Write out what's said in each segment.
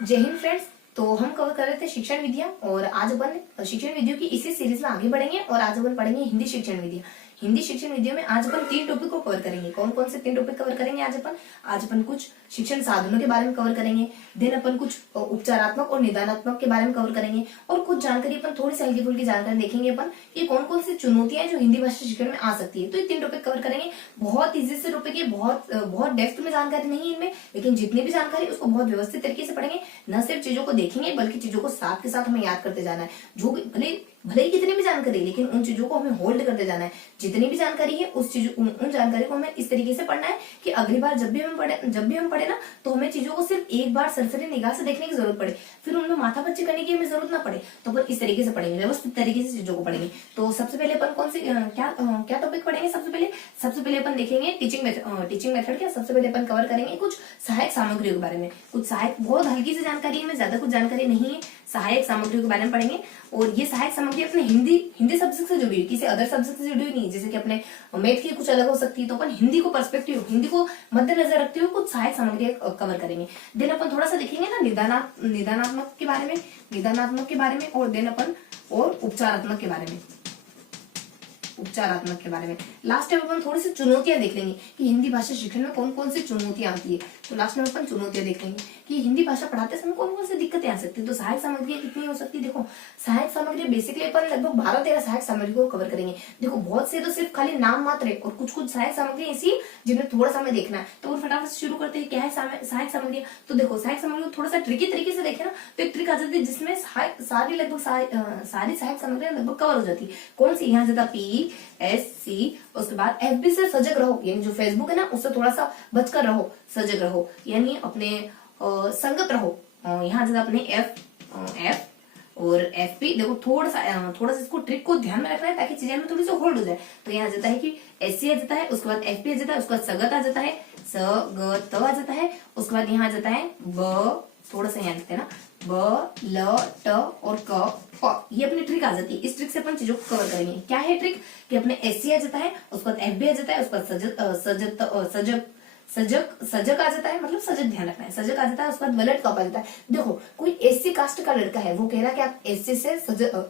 जय हिंद फ्रेंड्स। तो हम कवर कर रहे थे शिक्षण विधियां और आज अपन शिक्षण विधियों की इसी सीरीज में आगे बढ़ेंगे और आज अपन पढ़ेंगे हिंदी शिक्षण विधियां। हिंदी शिक्षण विधियों में आज अपन 3 टॉपिक को कवर करेंगे। कौन कौन से 3 टॉपिक कवर करेंगे आज अपन कुछ शिक्षण साधनों के बारे में कवर करेंगे, देन अपन कुछ उपचारात्मक और निदानात्मक के बारे में कवर करेंगे और कुछ जानकारी अपन थोड़ी सी हल्की फुल्की जानकारी देखेंगे अपन ये कौन कौन सी चुनौतियां हैं जो हिंदी भाषा शिक्षण में आ सकती है। तो ये 3 टॉपिक कवर करेंगे। बहुत इजी से टॉपिक है, बहुत डेप्थ में जानकारी नहीं है इनमें, लेकिन जितनी भी जानकारी उसको बहुत व्यवस्थित तरीके से पढ़ेंगे। न सिर्फ चीजों को देखेंगे बल्कि चीजों को साथ के साथ हमें याद करते जाना है। जो भले भले ही कितनी भी जानकारी, लेकिन उन चीजों को हमें होल्ड करते जाना है। जितनी भी जानकारी है उन जानकारी को हमें इस तरीके से पढ़ना है कि अगली बार जब भी हम पढ़े ना, तो हमें चीजों को सिर्फ एक बार सरसरी निगाह से देखने की जरूरत पड़े, फिर उनमें माथा पच्ची करने की हमें जरूरत ना पड़े। तो अपन इस तरीके से पढ़ेंगे, व्यवस्थित तरीके से चीजों को पढ़ेंगे। तो सबसे पहले अपन कौन सी क्या टॉपिक पढ़ेंगे? सबसे पहले अपन देखेंगे टीचिंग मेथड। क्या सबसे पहले अपन कवर करेंगे कुछ सहायक सामग्रियों के बारे में। कुछ सहायक, बहुत हल्की सी जानकारी है, ज्यादा कुछ जानकारी नहीं है। सहायक सामग्रियों के बारे में पढ़ेंगे और ये सहायक सामग्री अपने हिंदी सब्जेक्ट से जुड़ी हुई, किसी अदर सब्जेक्ट से जुड़ी हुई नहीं। जैसे कि अपने मैथ की कुछ अलग हो सकती है, तो अपन हिंदी को मद्देनजर रखते हुए कुछ सहायक सामग्री कवर करेंगे। देन अपन थोड़ा सा देखेंगे ना निदानात्मक के बारे में और देन अपन और उपचारात्मक के बारे में लास्ट टाइम अपन थोड़ी सी चुनौतियां देख लेंगे कि हिंदी भाषा शिक्षण में कौन कौन सी चुनौतियां आती है। तो लास्ट में अपन चुनौतियां देख लेंगे कि हिंदी भाषा पढ़ाते समय कौन कौन सी दिक्कतें आ सकती है। तो सहायक सामग्रियां कितनी हो सकती है? देखो, सहायक सामग्री बेसिकली अपन लगभग 12-13 सहायक सामग्री को कवर करेंगे। देखो, बहुत से तो सिर्फ खाली नाम मात्र है और कुछ सहायक सामग्री ऐसी जिन्हें थोड़ा समय देखना है। तो फटाफट से शुरू करते हैं। क्या है सहायक सामग्री? तो देखो, सहायक सामग्री को थोड़ा सा ट्रिकी तरीके से देखे ना, तो एक ट्रिक आ जाती है जिसमें सारी सहायक सामग्रियां लगभग कवर हो जाती है। कौन सी? यहाँ ज्यादा PSC, उसके बाद FB से सजग रहो, यानी जो फेसबुक है ना उससे थोड़ा सा बचकर रहो, सजग रहो, यानी अपने संगत रहो। यहाँ ज्यादा अपने F और FP। देखो, थोड़ा सा इसको ट्रिक को ध्यान में रखना है ताकि चीजें में थोड़ी सी होल्ड हो जाए। तो यहाँ जाता है कि SC आ जाता है, उसके बाद FP आ जाता है, उसके बाद सगत आ जाता है, सगत आ जाता है, उसके बाद यहाँ आ जाता है ब, थोड़ा सा यहाँ लिखते हैं ना, ब, ल, ट और क। ये अपनी ट्रिक आ जाती है। इस ट्रिक से अपन चीजों को कवर करेंगे। क्या है ट्रिक? कि अपने SC आ जाता है, उसके बाद FB आ जाता है, उसके बाद सजग आ जाता है, मतलब सजग, ध्यान रखना है, सजग आ जाता है, उसके बाद वलट कप आ जाता है। देखो, कोई SC कास्ट का लड़का है, वो कह रहा है कि आप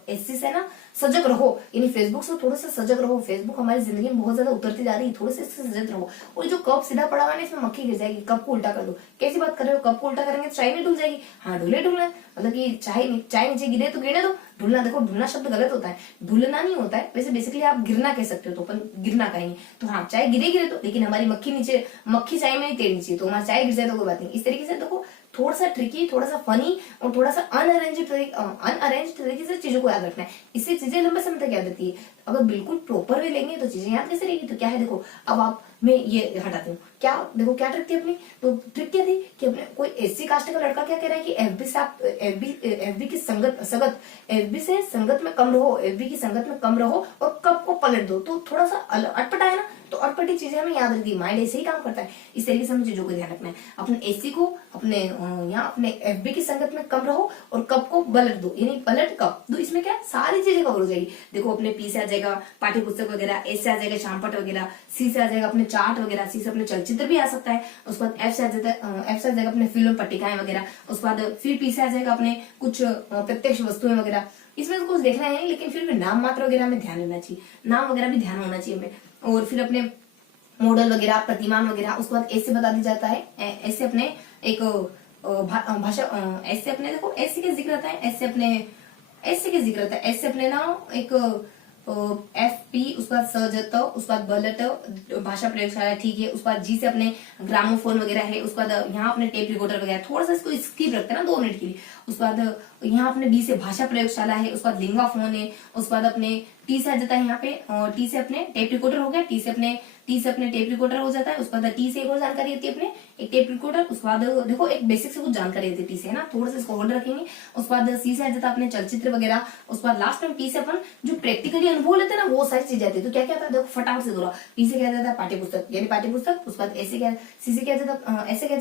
SC से ना सजग रहो, यानी फेसबुक से थोड़ा सा सजग रहो। फेसबुक हमारी जिंदगी में बहुत ज्यादा उतरती जा रही है, थोड़े से इससे सजग रहो। और जो कप सीधा पड़ा हुआ है इसमें मक्खी गिर जाएगी, कप को उल्टा कर दो। कैसी बात कर रहे हो? कप को उल्टा करेंगे तो चाय नहीं डूल जाएगी? हाँ, डूलना, मतलब कि चाय नीचे गिरे तो गिरने दो। ढुलना, देखो ढुलना शब्द गलत होता है, ढुलना नहीं होता है। वैसे बेसिकली आप गिरना कह सकते हो, तो अपन गिरना कहेंगे। तो हाँ, चाय गिरे तो, लेकिन हमारी मक्खी चाय में नहीं तैरनी चाहिए, तो हमारी चाय गिर जाए तो कोई बात नहीं। इस तरीके से देखो, थोड़ा सा ट्रिकी, थोड़ा सा फनी और थोड़ा सा अनअरेंज तरीके से चीजों को याद रखना है। इससे चीजें लंबे समय तक याद रहती है। अगर बिल्कुल प्रॉपर वे लेंगे तो चीजें याद कैसे रहेगी? तो क्या है, देखो, अब आप मैं ये हटाती हूँ। देखो क्या ट्रिक थी अपनी? तो ट्रिक क्या थी कि अपने कोई SC कास्ट का लड़का क्या कह रहा है कि FB की संगत में कम रहो, FB की संगत में कम रहो और कप को पलट दो। तो थोड़ा सा अटपटा है ना, तो अटपटी चीजें हमें याद रहती है। माइंड ऐसे ही काम करता है। इस तरीके से हमें चीजों को ध्यान रखना है। अपने SC को अपने FB की संगत में कम रहो और कप को पलट दो, यानी पलट कप दो। इसमें क्या सारी चीजें कवर हो जाएगी। देखो, अपने P से आ जाएगा पाठ्य पुस्तक वगैरह, S से आ जाएगा शामपट वगैरह, C से आ जाएगा अपने चार्ट वगैरह, C से अपने चलचित्र भी आ सकता है, उसके बाद F से आ जाएगा अपने फिल्म पट्टिकाएं वगैरह, उसके बाद फिर P से आ जाएगा अपने कुछ प्रत्यक्ष वस्तुएं वगैरह। इसमें तो कुछ देखना है लेकिन फिर भी नाम मात्र वगैरह में ध्यान देना चाहिए, नाम वगैरह भी ध्यान होना चाहिए हमें। और फिर अपने मॉडल वगैरह, प्रतिमान वगैरह, उसके बाद ऐसे बता दी जाता है। ऐसे अपने एक भाषा, ऐसे अपने देखो ऐसे के जिक्र आता है, ऐसे अपने ना एक FP, उसके बाद सजत, उसके बाद बलट भाषा प्रयोगशाला, ठीक है। उसके बाद G से अपने ग्रामोफोन वगैरह है, उसके बाद यहाँ अपने टेप रिकॉर्डर वगैरह, थोड़ा सा इसको स्किप रखते हैं ना 2 मिनट के लिए। उसके बाद यहाँ अपने B से भाषा प्रयोगशाला है, उसके बाद लिंगा फोन है, उसके बाद अपने T से आ जाता है यहाँ पे, और T से अपने टेप रिकॉर्डर हो गया, T से अपने टेप रिकॉर्डर हो जाता है। उसके बाद T से एक और जानकारी होती है अपने एक टेप रिकॉर्डर। उसके बाद देखो एक बेसिक से कुछ जानकारी होती है T से, है ना, थोड़ा सा इसको होल्ड रखेंगे। उसके बाद C से आ जाता है अपने चलचित्र वगैरह। उसके बाद लास्ट में P से अपन जो प्रैक्टिकली अनुभव लेते हैं ना, वो सारी चीजें आती है। तो क्या क्या आता है? देखो फटाफट से बोलो। P से क्या जाता है? पाठ्य पुस्तक, यानी पाठ्य पुस्तक। उसके बाद C से क्या जाता है?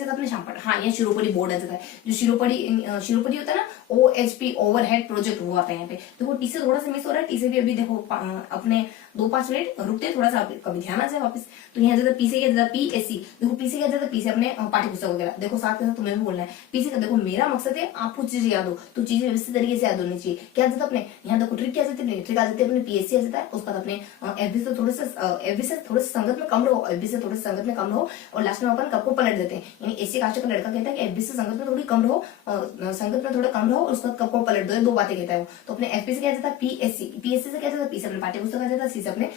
अपने शामपट। हाँ, ये शिरोपड़ी बोर्ड आ जाता है। जो शिरोपड़ी होता है ना, OHP ओवरहेड प्रोजेक्ट, वो आता है यहाँ पे। देखो T से थोड़ा सा मिस हो रहा है। T से भी अभी देखो देखो अपने 2-5 मिनट रुकते थोड़ा सा, कभी ध्यान आ जाए वापस। तो यहाँ जाता पी से क्या जाता PSC, देखो पी से क्या जाता, पी से अपने पाठ्य पुस्तक वगैरह, देखो साथ के साथ तुम्हें भी बोलना है पी से। देखो मेरा मकसद है आपको चीजें याद हो, तो चीजें व्यवस्थित तरीके से याद होनी चाहिए। क्या जाता अपने यहाँ देखो ट्रिक क्या जाती है, ट्रिक आ जाती है अपने PSC आ जाता है, उसके बाद अपने FB से थोड़े से संगत में कम रहो, FB से थोड़े संगत में कम रहो, और लास्ट में अपन कब को पलट देते हैं, यानी ऐसी कास्ट का लड़का कहता है कि FB से संगत में थोड़ी कम रहो, संगत में थोड़ा कम रहो, और उसका कब को पलट दो, 2 बातें कहता है। तो अपने FB से क्या जाता है PSC से क्या जाता है, पी से अपने पाठ्य पुस्तक आ जाता है, सी से अपने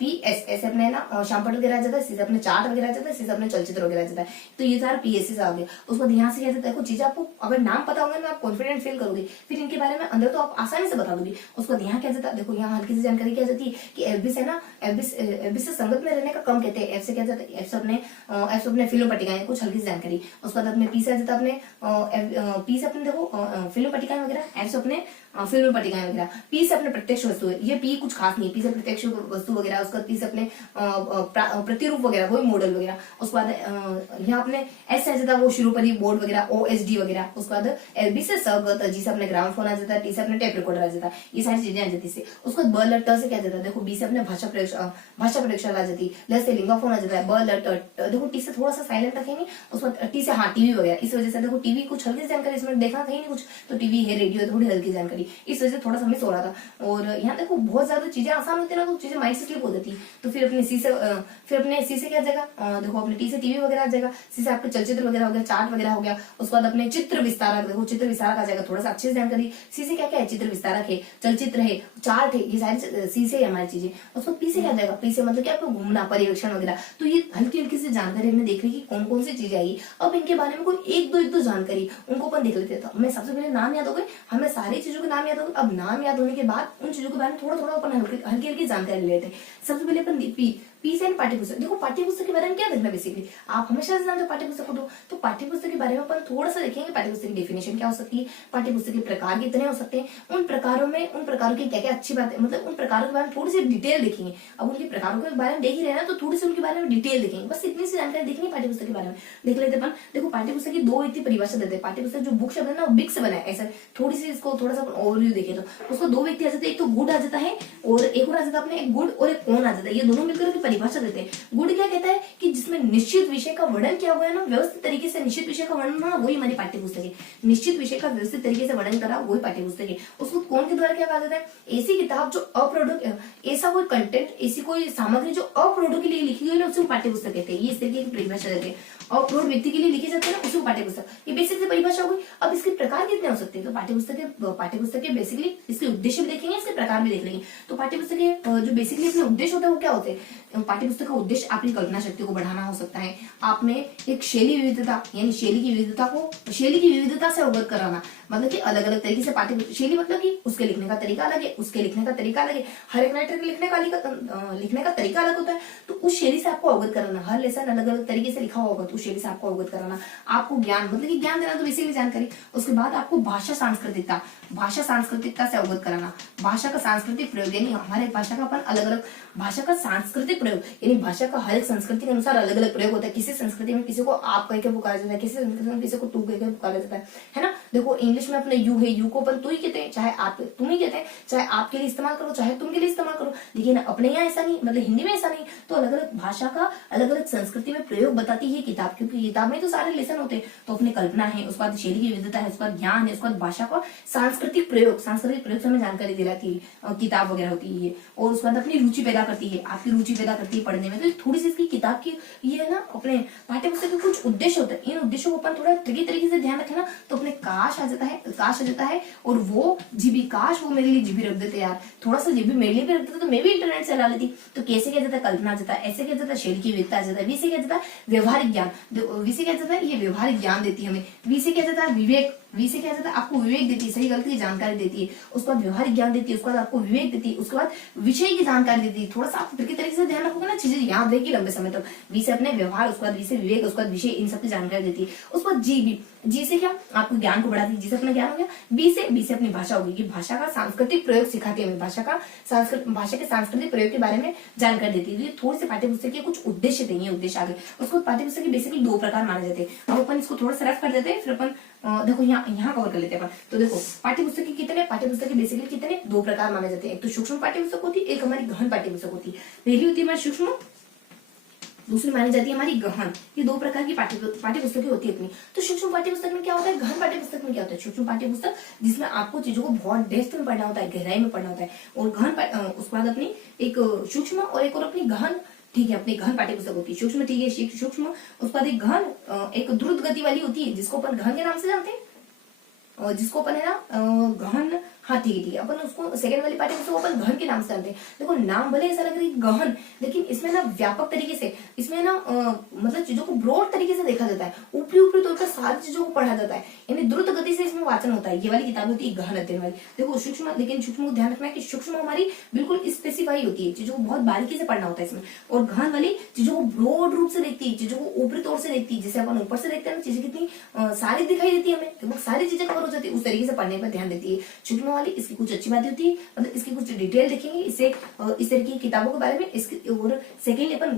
PS ऐसे अपने ना शाम पटल वगैरह आ जाता है, सी से अपने चार्ट वगैरह आ जाता है, सी से अपने चलचित्र वगैरह आ जाता है। तो ये सारा PSC से आ गया। उसके बाद यहाँ से क्या जाता है, कुछ चीजें आपको अगर नाम पता होगा ना, आप कॉन्फिडेंट फील करोगे, फिर इनके बारे में अंदर तो आप आसानी से बता दोगे। उसके बाद यहाँ क्या जाता है, देखो यहाँ हल्की सी जानकारी क्या जाती है कि FB से ना, FB से संगत में रहने का कम कहते हैं, F से क्या जाता है, F से अपने फिल्म पट्टिकाएं, कुछ हल्की सी जानकारी। उसके बाद अपने P से आ जाता है अपने P से अपने देखो फिल्म पट्टिकाएं वगैरह, F से अपने फिल्म पट्टिकाएं वगैरह, P से अपने प्रत्यक्ष वस्तु है, ये P कुछ खास नहीं है, P से प्रत्यक्ष वस्तु वगैरह, उसका P से अपने प्रतिरूप वगैरह, वही मॉडल वगैरह। उसके बाद यहाँ अपने S से आ जाता है वो शिरोपरि बोर्ड वगैरह, OSD वगैरह। उसके बाद LB से सगत, G से अपने ग्रामोफोन आ जाता है, T से अपने टेप रिकॉर्डर आ जाता है, ये सारी चीजें आ जाती है। उसके बाद ब ल ट से क्या जाता है, देखो B से अपने भाषा प्रयोगशाला आ जाती है, ल से लिंगाफोन आ जाता है, ब ल ट, देखो टी से थोड़ा सा साइलेंट रखेंगे। उसके बाद टी से हाँ टीवी वगैरह, इस वजह से देखो टीवी कुछ हल्की जानकारी इसमें देखा कहीं नहीं कुछ, तो टीवी है, रेडियो है, थोड़ी हल्की जानकारी, इस वजह से थोड़ा सा मिस हो रहा था। और यहाँ देखो बहुत ज्यादा चीजें आसान होती है ना, तो चीजें माइंड से स्लिप हो जाती है। तो फिर अपने सी से क्या जाएगा, देखो अपने टी से टीवी वगैरह आ जाएगा, सी से आपके चलचित्र वगैरह हो गया, चार्ट वगैरह हो गया। उसके बाद अपने चित्र विस्तारक, देखो चित्र विस्तारक आ जाएगा, थोड़ा सा अच्छे से जानकारी। सी से क्या क्या है, चित्र विस्तारक है, चलचित्र है, चार्ट है, ये सारी सी से हमारी चीजें। उसको पी से क्या जाएगा, पी से मतलब क्या आपको घूमना, पर्यवेक्षण वगैरह। तो ये हल्की हल्की सी जानकारी हमने देख ली कि कौन कौन सी चीजें आई। अब इनके बारे में कोई एक दो जानकारी उनको अपन देख लेते हैं। तो हमें सबसे पहले नाम याद हो गए, हमें सारी चीजों के नाम याद हो गए। अब नाम याद होने के बाद उन चीजों के बारे में थोड़ा थोड़ा अपन हल्की हल्की जानकारी लेते हैं। सबसे पहले अपन पी से पाठ्य पुस्तक, देखो पाठ्य पुस्तक के बारे में क्या देखना, बेसिकली आप हमेशा से जानते हो पाठ्य पुस्तक को, तो पाठ्य पुस्तक के बारे में अपन थोड़ा सा देखेंगे। पाठ्य पुस्तक की डेफिनेशन क्या हो सकती है, पाठ्य पुस्तक के प्रकार कितने हो सकते हैं, उन प्रकारों की क्या क्या अच्छी बात है, मतलब उन प्रकारों के बारे में थोड़ी सी डिटेल देखेंगे। अब उनके प्रकारों के बारे में देख ही रहे हैं ना, तो थोड़ी सी उनके बारे में डिटेल देखेंगे, बस इतनी सी जानकारी देखनी पाठ्य पुस्तक के बारे में। देख लेते अपन, देखो पाठ्य पुस्तक की 2 व्यक्ति परिभाषा देते हैं। पाठ्य पुस्तक जो बुक शब्द है ना, बिग से बना है, ऐसा थोड़ी सी इसको थोड़ा सा ओवरव्यू देखे तो उसको 2 व्यक्ति आ जाते हैं, एक तो गुड आ जाता है और एक और आ जाता है अपने, एक गुड और एक कौन आ जाता है। ये दोनों मिलकर की परिभाषा देते हैं। गुड क्या कहता है कि जिसमें निश्चित विषय का वर्णन किया हुआ है ना, व्यवस्थित तरीके से निश्चित विषय का वर्णन ना, वही हमारी पाठ्य पुस्तक है। निश्चित विषय का व्यवस्थित तरीके से वर्णन करा, वही पाठ्य पुस्तक है। उसको कौन के द्वारा क्या कहा जाता है, ऐसी किताब जो अप्रोडक्ट, ऐसा कोई कंटेंट, ऐसी कोई सामग्री जो अप्रोडक्ट के लिए लिखी गई है, उसको पाठ्य पुस्तक कहते हैं। ये इस तरीके की परिभाषा देते हैं। अप्रोड व्यक्ति के लिए लिखे जाते हैं ना, उसको पाठ्य पुस्तक, ये बेसिक से परिभाषा हो गई। अब इसके प्रकार कितने हो सकते हैं, तो पाठ्य पुस्तक के बेसिकली इसके उद्देश्य भी देखेंगे, इसके प्रकार भी देख लेंगे। तो पाठ्य पुस्तक के जो बेसिकली अपने उद्देश्य होता है वो क्या होते हैं, पाठ्य पुस्तक का उद्देश्य आपकी कल्पना शक्ति को बढ़ाना हो सकता है, आप में एक शैली विविधता, यानी शैली की विविधता से अवगत कराना, मतलब कि अलग अलग तरीके से पाठ्य शैली, मतलब कि उसके लिखने का तरीका अलग है, उसके लिखने का तरीका अलग है, हर एक राइटर के लिखने का तरीका अलग होता है। तो उस शैली से आपको अवगत कराना, हर लेसन अलग अलग तरीके से लिखा होगा, तो उस शैली से आपको अवगत कराना, आपको ज्ञान, मतलब कि ज्ञान देना, तो बेसिकली जानकारी। उसके बाद आपको भाषा सांस्कृतिकता से अवगत कराना, भाषा का सांस्कृतिक प्रयोग, यानी हमारे भाषा का अपन अलग अलग भाषा का सांस्कृतिक प्रयोग, यानी भाषा का हर एक संस्कृति के अनुसार अलग अलग प्रयोग होता है। किसी संस्कृति में किसी को आप कह के पुकारा जाता है, किसी संस्कृति में किसी को तू कह के पुकारा जाता है ना। देखो इंग्लिश में अपने यू है, यू को अपन तू ही कहते हैं, चाहे आप तुम ही कहते हैं, चाहे आपके लिए इस्तेमाल करो, चाहे तुम के लिए इस्तेमाल करो, लेकिन अपने यहाँ ऐसा नहीं, मतलब हिंदी में ऐसा नहीं। तो अलग अलग भाषा का अलग अलग संस्कृति में प्रयोग बताती है किताब, क्योंकि किताब में तो सारे लेसन होते हैं। तो अपनी कल्पना है, उसके बाद शैली की विविधता है, उसके बाद ज्ञान है, उसके बाद भाषा का सांस्कृतिक प्रयोग से हमें जानकारी दिलाती है किताब वगैरह होती है। और उसके बाद अपनी रुचि पैदा करती है, आपकी रुचि पैदा करती है पढ़ने में। तो थोड़ी सी इसकी किताब की ये है ना, अपने पाठ्य पुस्तक के कुछ उद्देश्य होते हैं, इन उद्देश्यों को अपन थोड़ा ट्रिकी तरीके से ध्यान रखे ना, तो अपने काश आ जाता है और वो जीबी, काश वो मेरे लिए जीबी रख देते यार, थोड़ा सा जीबी मेरे लिए भी रख देते तो मैं भी इंटरनेट से चला लेती। तो कैसे क्या जाता है, कल्पना आ जाता है, ऐसे क्या जाता है, शैली की विविधता आ जाता है, वी से क्या जाता है, व्यवहारिक ज्ञान, वी से क्या जाता है, ये व्यवहारिक ज्ञान देती है हमें। वी से क्या जाता है, विवेक, वी से क्या जाता है, आपको विवेक देती है, सही गलती की जानकारी देती है। उसके बाद व्यवहारिक ज्ञान देती है, उसके बाद आपको विवेक देती है, उसके बाद विषय की जानकारी देती है। थोड़ा सा आप ट्रिकी तरीके से ध्यान रखोगे ना, चीजें याद रहेगी लंबे समय तक। वी से अपने व्यवहार, उसके बाद वी से विवेक, उसके बाद विषय, इन सब की जानकारी देती है। उसके बाद जी से क्या, आपको ज्ञान को बढ़ाती है, जी से अपना ज्ञान हो गया। बी से अपनी भाषा होगी, कि भाषा का सांस्कृतिक प्रयोग सिखाती है हमें, भाषा के सांस्कृतिक प्रयोग के बारे में जानकारी देती है। थोड़ी से पाठ्य पुस्तक के कुछ उद्देश्य देंगे, उद्देश्य आगे। उसको पाठ्य पुस्तक के बेसिकली 2 प्रकार माने जाते हैं। अब अपन इसको थोड़ा सा रफ कर देते हैं, फिर अपन देखो यहाँ यहाँ कवर कर लेते हैं अपन। तो देखो पाठ्य पुस्तक कितने, पाठ्य पुस्तक बेसिकली कितने, दो प्रकार माने जाते हैं। एक तो सूक्ष्म पाठ्य पुस्तक होती है, एक हमारी गहन पाठ्य पुस्तक होती है। पहली होती है हमारी सूक्ष्म, दूसरी मानी जाती है हमारी गहन। ये दो प्रकार की पाठ्य पुस्तकें होती है अपनी। तो सूक्ष्म पाठ्य पुस्तक में क्या होता है, गहन पाठ्य पुस्तक में क्या होता है। सूक्ष्म पाठ्य पुस्तक जिसमें आपको चीजों को बहुत डेप्थ में पढ़ना होता है, गहराई में पढ़ना होता है। और गहन उसके बाद अपनी एक सूक्ष्म और एक और अपनी गहन, ठीक है, अपनी गहन पाठ्य पुस्तक होती है। सूक्ष्म ठीक है, सूक्ष्म, उसके बाद एक गहन, एक द्रुत गति वाली होती है जिसको अपन गहन के नाम से जानते हैं, और जिसको अपन है ना गहन, हाँ ठीक है, अपन उसको सेकंड वाली पाठ्य पुस्तक अपन गहन के नाम से जानते हैं। देखो नाम भले ऐसा लग रही है गहन, लेकिन इसमें ना व्यापक तरीके से, इसमें ना मतलब चीजों को ब्रॉड तरीके से देखा जाता है, ऊपरी ऊपरी तौर पर सारी चीजों को पढ़ा जाता है, यानी द्रुत गति से इसमें वाचन होता है। ये वाली किताब होती है गहन अध्ययन वाली। देखो सूक्ष्म, लेकिन सूक्ष्म को ध्यान रखना है कि सूक्ष्म हमारी बिल्कुल स्पेसिफाई होती है, चीजों को बहुत बारीकी से पढ़ना होता है इसमें। और गहन वाली चीजों को ब्रॉड रूप से देखती है, चीजों को ऊपरी तौर से देखती है, जैसे अपन ऊपर से देखते हैं चीजें कितनी सारी दिखाई देती है हमें, देखो सारी चीजें कवर हो जाती है, उस तरीके से पढ़ने पर ध्यान देती है सूक्ष्म वाली। इसकी कुछ अच्छी बातें होती है, मतलब इसकी कुछ डिटेल देखेंगे इससे, इस तरीके की किताबों के बारे में। इसकी और सेकेंडली अपन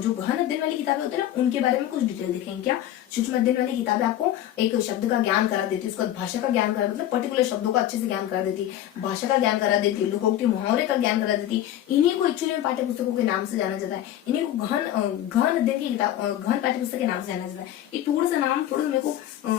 जो गहन अध्ययन वाली किताबें होती है ना, उनके बारे में कुछ डिटेल देखेंगे। क्या सूक्ष्म अध्ययन वाली किताबें आपको एक शब्द का ज्ञान करा देती है, उसका भाषा का ज्ञान करा, मतलब पर्टिकुलर शब्दों का अच्छे से ज्ञान करा देती है, भाषा का ज्ञान करा देती है, लोकोक्ति मुहावरे का ज्ञान करा देती है। इन्हीं को एक्चुअली में पाठ्य पुस्तकों के नाम से जाना जाता है, इन्हीं को गहन अध्ययन की किताब, गहन पाठ्य पुस्तक के नाम से जाना जाता है। ये थोड़ा सा नाम, थोड़ा सा मेरे को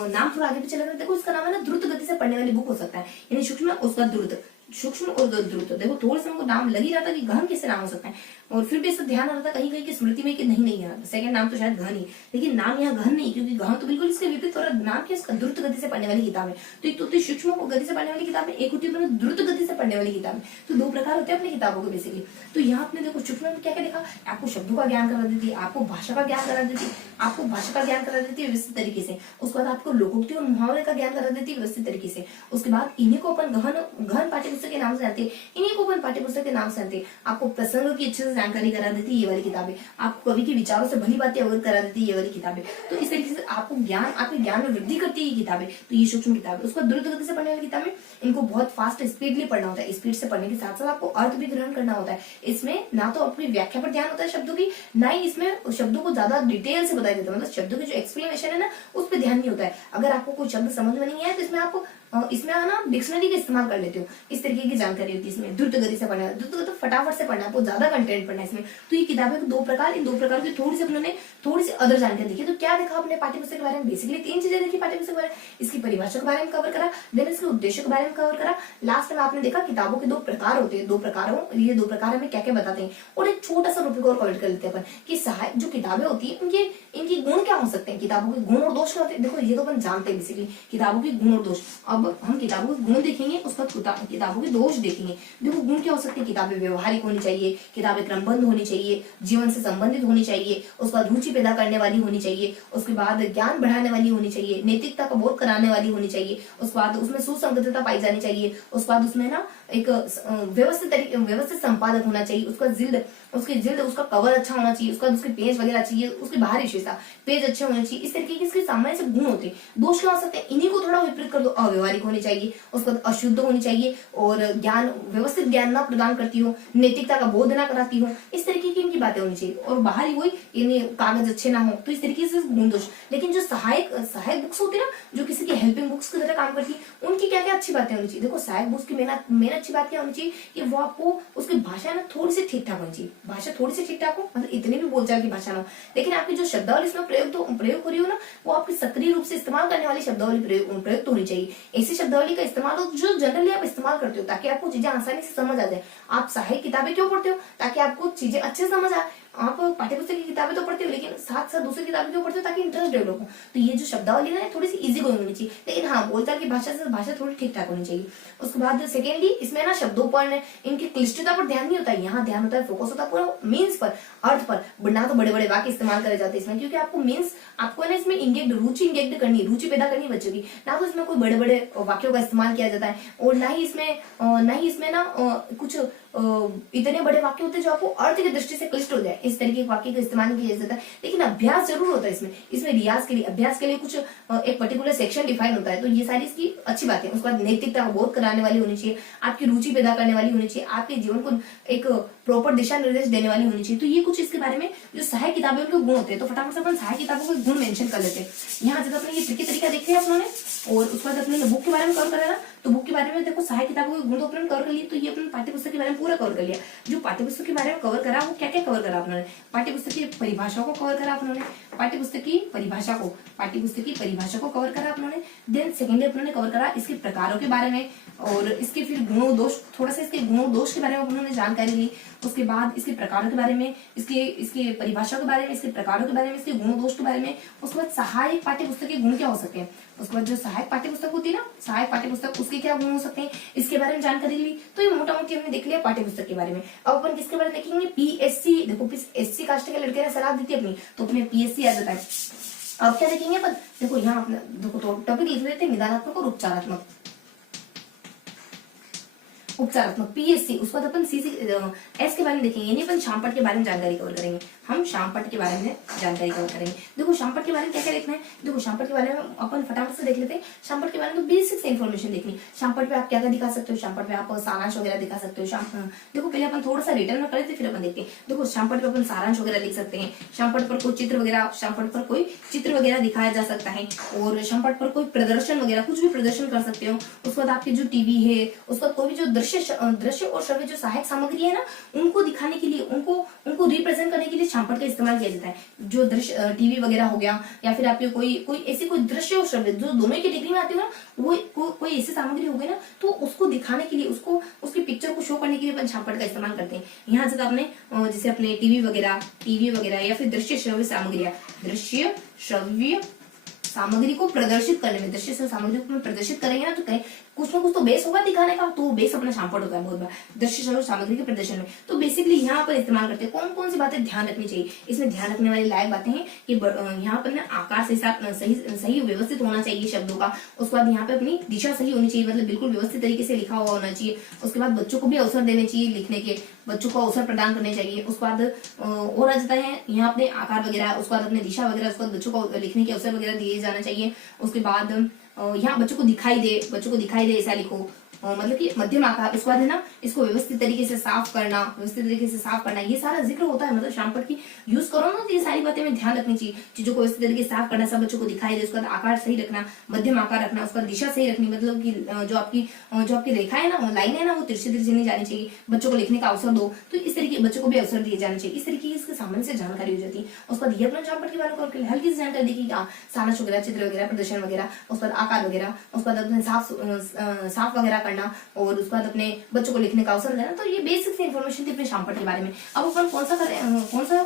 नाम थोड़ा आगे पीछे लग रहा है। देखो इसका नाम है ना द्रुत गति से पढ़ने वाली बुक हो सकता है, यानी सूक्ष्म उसका द्रुत, सूक्ष्म और द्रुत। देखो थोड़ा सा हमको नाम लग ही रहा था कि गहन कैसे नाम हो सकता है, और फिर भी इससे ध्यान आ रहा था कहीं कहीं की स्मृति में कि नहीं है सेकंड नाम तो शायद गहन ही, लेकिन नाम यहाँ गहन नहीं, क्योंकि गहन तो बिल्कुल इसके विपरीत हो रहा है। नाम क्या, इसका द्रुत गति से पढ़ने वाली किताब है। तो एक तो होती है सूक्ष्म गति से पढ़ने वाली किताब है, एक होती है द्रुत गति से पढ़ने वाली किताब है। तो दो प्रकार होते हैं अपनी किताबों के बेसिकली। तो यहाँ आपने देखो सूक्ष्म में क्या क्या देखा, आपको शब्दों का ज्ञान करा देती है, आपको भाषा का ज्ञान करा देती है, आपको भाषा का ज्ञान करा देती है व्यवस्थित तरीके से। उसके बाद आपको लोकोक्ति और मुहावरे का ज्ञान करा देती है व्यवस्थित तरीके से। उसके बाद इन्हीं को अपन गहन पाठ्य पुस्तक के नाम से जानते हैं, इन्हीं को अपन पाठ्य पुस्तक के नाम से जानते हैं। आपको प्रसंग की अच्छे से जानकारी करा देती है ये वाली किताबें, आपको कवि के विचारों से भली बातें अवगत करा देती है ये वाली किताबें। तो इस तरीके से आपको ज्ञान, आपके ज्ञान में वृद्धि करती है ये किताबें। तो ये सूक्ष्म किताबें। उसको द्रुत गति से पढ़ने वाली किताबें, इनको बहुत फास्ट स्पीडली पढ़ना होता है। स्पीड से पढ़ने के साथ साथ आपको अर्थ भी ग्रहण करना होता है। इसमें ना तो अपनी व्याख्या पर ध्यान होता है शब्दों की, ना ही इसमें शब्दों को ज्यादा डिटेल से बताया जाता है, मतलब शब्दों की जो एक्सप्लेनेशन है ना उस पर ध्यान नहीं होता है। अगर आपको कोई शब्द समझ में नहीं आया तो इसमें आप इसमें ना डिक्शनरी का इस्तेमाल कर लेते हो, इस तरीके की जानकारी होती है इसमें। द्रुत गति से पढ़ना, द्रुत गति फटाफट से पढ़ना, आपको ज्यादा कंटेंट पढ़ना है इसमें। तो ये किताबें दो प्रकार, इन दो प्रकार की थोड़ी सी अपने थोड़ी सी अदर जानकारी देखी। तो क्या देखा अपने पाठ्यपुस्तक के बारे में, बेसिकली तीन चीजें देखी पाठ्यपुस्तक के बारे में। इसकी परिभाषा के बारे में कवर करा, देन इसके उद्देश्य के बारे में कवर करा, लास्ट में आपने देखा किताबों के दो प्रकार होते हैं, दो प्रकारों, ये दो प्रकार हमें क्या क्या बताते हैं। और एक छोटा सा टॉपिक और कवर कर लेते हैं अपन कि सहायक जो किताबें होती है उनके इनकी गुण क्या हो सकते हैं, किताबों के गुण और दोष क्या होते हैं। देखो ये तो अपन जानते हैं बेसिकली किताबों के गुण और दोष। अब हम किताबों के गुण देखेंगे, उसका किताबों के दोष देखेंगे। देखो गुण क्या हो सकते हैं, किताबें व्यवहारिक होनी चाहिए, किताबें क्रमबद्ध होनी चाहिए, जीवन से संबंधित होनी चाहिए, उसका रुचि पैदा करने वाली होनी चाहिए, उसके बाद ज्ञान बढ़ाने वाली होनी चाहिए, नैतिकता का बोध कराने वाली होनी चाहिए, उसके बाद उसमें सुसंगतता पाई जानी चाहिए, उसके बाद उसमें ना एक व्यवस्थित संपादक होना चाहिए, उसकी जिल्द उसका कवर अच्छा होना चाहिए, उसके पेज वगैरह चाहिए, उसकी बाहरी विशेषता पेज अच्छे होने चाहिए। इस तरीके के इसके सामान्य से गुण होते हैं। दोष क्या हो सकते हैं, इन्हीं को थोड़ा विपरीत कर दो, अव्यवहारिक होनी चाहिए, उसके बाद अशुद्ध होनी चाहिए, और ज्ञान व्यवस्थित ज्ञान ना प्रदान करती हो, नैतिकता का बोध ना कराती हो, इस तरीके की इनकी बातें होनी चाहिए। और बाहरी वही यानी कागज अच्छे ना हो, तो इस तरीके से गुण दोष। लेकिन जो सहायक बुक्स होती है ना, जो किसी की हेल्पिंग बुक्स की तरह काम करती है, उनकी क्या क्या अच्छी बातें होनी चाहिए। देखो सहायक बुक्स की मेन अच्छी बात क्या होनी चाहिए कि वो आपको उसकी भाषा ना थोड़ी सी ठीक ठाक होनी चाहिए, भाषा थोड़ी सी ठीक ठाक हो, मतलब इतनी भी बोलचाल की भाषा ना हो, लेकिन आपकी जो शब्दावली इसमें प्रयोग हो रही हो ना, वो आपकी सक्रिय रूप से इस्तेमाल करने वाली शब्दावली प्रयोग तो होनी चाहिए। ऐसी शब्दावली का इस्तेमाल हो जो जनरली आप इस्तेमाल करते हो, ताकि आपको चीजें आसानी से समझ आ जाए। आप सहायक किताबें क्यों पढ़ते हो, ताकि आपको चीजें अच्छे से समझ आए। आप पाठ्यपुस्तक की किताबें तो पढ़ते हो, लेकिन साथ साथ दूसरी किताबें क्यों पढ़ते हो, ताकि इंटरेस्ट डेवलप हो। तो ये जो शब्दावली है थोड़ी सी इजी गोइंग होनी चाहिए, लेकिन हाँ बोलचाल की भाषा थोड़ी ठीक ठाक होनी चाहिए। उसके बाद सेकेंडली इसमें ना शब्दों पर, इनकी क्लिष्टता पर ध्यान नहीं होता है, यहाँ ध्यान होता है, फोकस होता है पूरा मीन्स पर, अर्थ पर। ना तो बड़े बड़े वाक्य इस्तेमाल करे जाते हैं इसमें, क्योंकि आपको मीन्स आपको है ना इसमें रुचि इंजेक्ट करनी, रुचि पैदा करनी बच्चों की। ना तो इसमें कोई बड़े बड़े वाक्यों का इस्तेमाल किया जाता है, और ना ही इसमें ना कुछ इतने बड़े वाक्य होते हैं जो आपको अर्थ की दृष्टि से क्लिष्ट हो जाए, इस तरीके के वाक्य का इस्तेमाल नहीं किया जाता है। लेकिन अभ्यास जरूर होता है इसमें रियाज के लिए, अभ्यास के लिए कुछ एक पर्टिकुलर सेक्शन डिफाइन होता है। तो ये सारी इसकी अच्छी बातें। उसके बाद नैतिकता का बोध कराने वाली होनी चाहिए, आपकी रुचि पैदा करने वाली होनी चाहिए, आपके जीवन को एक प्रॉपर दिशा निर्देश देने वाली होनी चाहिए। तो ये कुछ इसके बारे में जो सहायक किताबें उनके गुण होते हैं। तो फटाफट से अपन सहायक किताबों के गुण मेंशन कर लेते हैं। यहाँ जब अपने ये तरीका देखे हैं अपनों ने, और उसके बाद अपने बुक के बारे में कवर करा ना, तो बुक के बारे में देखो सहायक किताबों के गुण तो अपने कवर कर लिए, तो ये अपने पाठ्यपुस्तक के बारे में पूरा कवर कर लिया। जो पाठ्यपुस्तक के बारे में कवर करा वो क्या क्या कवर करा अपने, पाठ्यपुस्तक की परिभाषा को कवर करा अपने, पाठ्यपुस्तक की परिभाषा को कवर करा अपने। देन सेकेंडली अपने कवर करा इसके प्रकारों के बारे में, और इसके फिर गुणों दोष, थोड़ा सा इसके गुणों दोष के बारे में उन्होंने जानकारी ली। उसके बाद इसके प्रकारों के बारे में, इसके परिभाषा के बारे में, इसके प्रकारों के बारे में, इसके गुणों दोष के बारे में। उसके बाद सहायक पाठ्यपुस्तक के गुण क्या हो सकते हैं, उसके बाद जो सहायक पाठ्यपुस्तक होती है ना, सहायक पाठ्यपुस्तक, उसके क्या गुण हो सकते हैं, इसके बारे में जानकारी ली। तो ये मोटा मोटी हमने देख लिया पाठ्यपुस्तक के बारे में। अब अपन किसके बारे में देखेंगे, पीएससी। देखो एससी कास्ट के लड़के ने सलाह दी थी अपनी, तो अपने पीएससी आ जाता है। अब क्या देखेंगे अपन, देखो यहाँ अपने देखो तो टॉपिक लिख लेते हैं, निदानात्मक और उपचारात्मक। पीएससी, उसके बाद अपन एस के बारे में देखेंगे, यानी अपन शामपट के बारे में जानकारी कवर करेंगे। हम शामपट के बारे में जानकारी कवर करेंगे। देखो शामपट के बारे में क्या क्या देखना है, देखो शामपट के बारे में अपन फटाफट से देख लेते हैं। शामपट के बारे में तो बेसिक से इन्फॉर्मेशन देखनी। शामपट पे आप क्या क्या दिखा सकते हो, शामपट पे आप सारांश वगैरह दिखा सकते हो। देखो पहले अपन थोड़ा सा रिटर्न में करे थे, फिर अपन देखते हैं। देखो शामपट पे अपन सारांश वगैरह लिख सकते हैं, शामपट पर कोई चित्र वगैरह दिखाया जा सकता है, और शामपट पर कोई प्रदर्शन वगैरह कुछ भी प्रदर्शन कर सकते हो। उसके बाद आपकी जो टीवी है, उसके बाद कोई भी जो दृश्य और श्रव्य जो सहायक सामग्री है ना, उनको दिखाने के लिए, उनको रिप्रेजेंट करने के लिए शामपट का इस्तेमाल किया जाता है। जो दृश्य टीवी वगैरह हो गया, या फिर आपके कोई ऐसी कोई दृश्य और श्रव्य जो दोनों की डिग्री में आती हो ना, वो कोई ऐसी सामग्री हो गई ना, तो उसको दिखाने के लिए, उसकी पिक्चर को शो करने के लिए अपन शामपट का इस्तेमाल करते हैं। यहाँ से आपने जैसे अपने टीवी वगैरह या फिर दृश्य श्रव्य सामग्री को प्रदर्शित करने में, दृश्य सामग्री को प्रदर्शित करेंगे ना, तो कहीं कुछ ना कुछ तो बेस होगा दिखाने का, तो बेस अपना शामपट होता है बहुत बार दृश्य सामग्री के प्रदर्शन में। तो बेसिकली यहाँ पर इस्तेमाल करते हैं। कौन कौन सी बातें ध्यान रखनी चाहिए, इसमें ध्यान रखने वाली लायक बातें हैं कि यहाँ पर ना आकार से सही व्यवस्थित होना चाहिए शब्दों का। उसके बाद यहाँ पे अपनी दिशा सही होनी चाहिए, मतलब बिल्कुल व्यवस्थित तरीके से लिखा हुआ होना चाहिए। उसके बाद बच्चों को भी अवसर देने चाहिए लिखने के, बच्चों को अवसर प्रदान करने चाहिए। उसके बाद और आ जाता है यहाँ अपने आकार वगैरह, उसके बाद अपने दिशा वगैरह, उसके बाद बच्चों को लिखने के अवसर वगैरह दिए जाना चाहिए। उसके बाद यहाँ बच्चों को दिखाई दे ऐसा लिखो, मतलब कि मध्यम आकार। उसके बाद है ना, इसको व्यवस्थित तरीके से साफ करना, ये सारा जिक्र होता है। मतलब शामपट की यूज करो ना, तो ये सारी बातें में ध्यान रखनी चाहिए। चीजों को व्यवस्थित तरीके से साफ करना, सब बच्चों को दिखाई दे। उसके बाद आकार सही रखना, मध्यम आकार रखना। उसका दिशा सही रखनी, मतलब कि जो आपकी रेखा है ना, लाइन है ना, वो तिरछे नहीं जानी चाहिए। बच्चों को लिखने का अवसर दो, तो इस तरीके बच्चों को भी अवसर दिए जाने चाहिए। इस तरीके की इसके सामान्य से जानकारी हो जाती है। उसके बाद ये अपना शामपट के बारे में हल्की सी जानकारी देखी, सारांश वगैरह, चित्र वगैरह, प्रदर्शन वगैरह, उसके बाद आकार वगैरह, उसके बाद अपने साफ वगैरह करना, और उसके बाद अपने बच्चों को लिखने का अवसर देना। तो ये बेसिक से इन्फॉर्मेशन थी अपने शामपट के बारे में। अब अपन कौन सा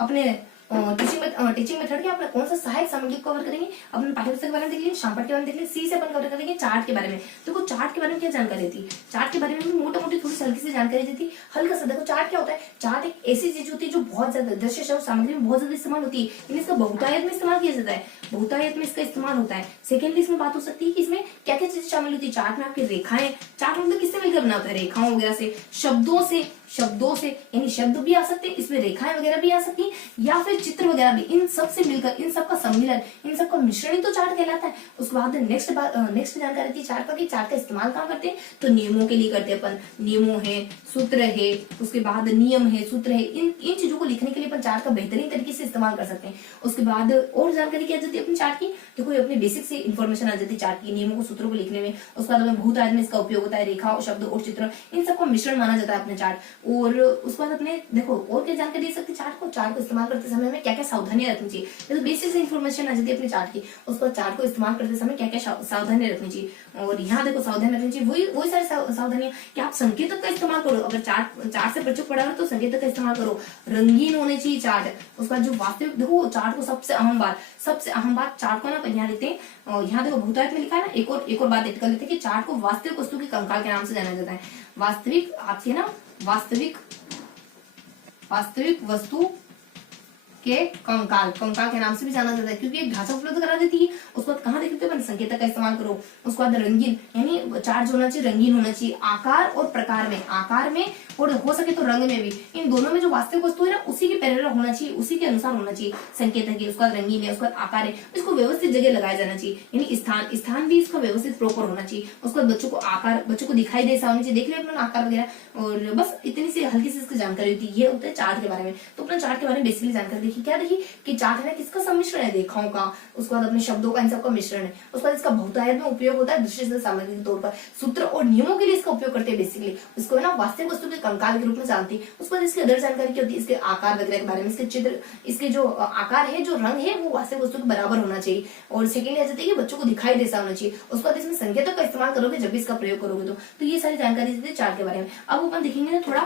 अपने टीचिंग मेथड के अपना कौन सा सहायक सामग्री कवर करेंगे, अपने पाठ्यपुस्तक के बारे में देख लिए, शामपट के बारे में देख लिए। सी से अपन कवर करेंगे चार्ट के बारे में। देखो चार्ट के बारे में क्या जानकारी थी, चार्ट के बारे में मोटा मोटी थोड़ी हल्की सी जानकारी दी थी, हल्का सा। देखो चार्ट क्या होता है, चार्ट एक ऐसी चीज होती है जो बहुत ज्यादा दृश्य सामग्री में बहुत ज्यादा इस्तेमाल होती है, लेकिन इसका बहुतायत में इस्तेमाल किया जाता है, बहुतायत में इसका इस्तेमाल होता है। सेकेंडली इसमें बात हो सकती है कि इसमें क्या क्या चीजें शामिल होती है। चार्ट में आपकी रेखाएं, चार्ट मतलब किससे मिलकर बना होता है, रेखाओं वगैरह से, शब्दों से, यानी शब्द भी आ सकते हैं इसमें, रेखाएं वगैरह भी आ सकती हैं, या फिर चित्र वगैरह भी। इन सब से मिलकर, इन सब का सम्मिलन, इन सब का मिश्रण ही तो चार्ट कहलाता है। उसके बाद नेक्स्ट जानकारी थी चार्ट का, कि चार्ट का इस्तेमाल कहाँ करते हैं, तो नियमों के लिए करते हैं अपन। नियमों है, सूत्र है, उसके बाद नियम है, सूत्र है, इन चीजों को लिखने के लिए अपन चार्ट का बेहतरीन तरीके से इस्तेमाल कर सकते हैं। उसके बाद और जानकारी क्या जाती है अपनी चार्ट की, देखो अपने बेसिक से इन्फॉर्मेशन आ जाती है चार्ट की, नियमों को, सूत्रों को लिखने में। उसके बाद हमें बहुतायत में इसका उपयोग होता है, रेखा, शब्द और चित्र, इन सबका मिश्रण माना जाता है अपने चार्ट। और उसके बाद अपने देखो और क्या जानकारी दे सकते हैं चार्ट को इस्तेमाल करते समय हमें क्या क्या सावधानियां रखनी चाहिए। तो बेसिक से इन्फॉर्मेशन आ जाती है अपने चार्ट की। उसके बाद चार्ट को इस्तेमाल करते समय क्या क्या सावधानियां रखनी चाहिए, और यहाँ देखो सावधानी रखनी चाहिए वही सारी सावधानियां कि आप संकेतक का इस्तेमाल करो। अगर चार्ट से परिचय पड़ा है तो संकेतक का इस्तेमाल करो, रंगीन होने चाहिए चार्ट। उसका जो वास्तविक, देखो चार्ट को सबसे अहम बात चार्ट को ना यहाँ लिखते हैं, यहाँ देखो बहुतायत में लिखा है ना। एक और बात कर लेते हैं कि चार्ट को वास्तविक वस्तु की कंकाल के नाम से जाना जाता है। वास्तविक वस्तु के कंकाल के नाम से भी जाना जाता है, क्योंकि एक ढांचा उपलब्ध करा देती है। उसके बाद कहाँ देखते हैं, संकेतक का इस्तेमाल करो। उसके बाद रंगीन, यानी चार्ट जो होना चाहिए रंगीन होना चाहिए। आकार और प्रकार में और हो सके तो रंग में भी। इन दोनों में जो वास्तविक वस्तु है ना उसी के पैरेलल होना चाहिए, उसी के अनुसार होना चाहिए। संकेत है कि उसका रंगीन है, उसका आकार है, इसको व्यवस्थित जगह लगाया जाना चाहिए। यानी स्थान भी इसका व्यवस्थित प्रॉपर होना चाहिए। उसके बाद बच्चों को आकार, बच्चों को दिखाई दे ऐसा होना चाहिए। देख लिया अपना आकार वगैरह। और बस इतनी सी हल्की सी इसकी जानकारी होती है। ये होता है चार्ट के बारे में। तो अपना चार्ट के बारे में बेसिकली जानकारी देखिए। क्या देखिए कि चार्ट है ना किसका सम्मिश्रण है, रेखाओं का, उसके बाद अपने शब्दों का, इन सबका मिश्रण है। उसके बाद इसका बहुतायत में उपयोग होता है दृश्य सामग्री के तौर पर। सूत्र और नियमों के लिए इसका उपयोग करते हैं बेसिकली। इसको ना वास्तविक वस्तु के कंकाल के रूप में जानते हैं। उसके बाद इसकी अदर जानकारी क्या होती है, इसके आकार वगैरह के बारे में, इसके चित्र, इसके जो आकार है, जो रंग है, वो वास्तविक वस्तु के बराबर होना चाहिए। और सेकेंड आ जाती है कि बच्चों को दिखाई दे ऐसा होना चाहिए। उसके बाद इसमें संकेतों का इस्तेमाल करोगे जब भी इसका प्रयोग करोगे तो ये सारी जानकारी देती है चार्ट के बारे में। अब अपन देखेंगे ना थोड़ा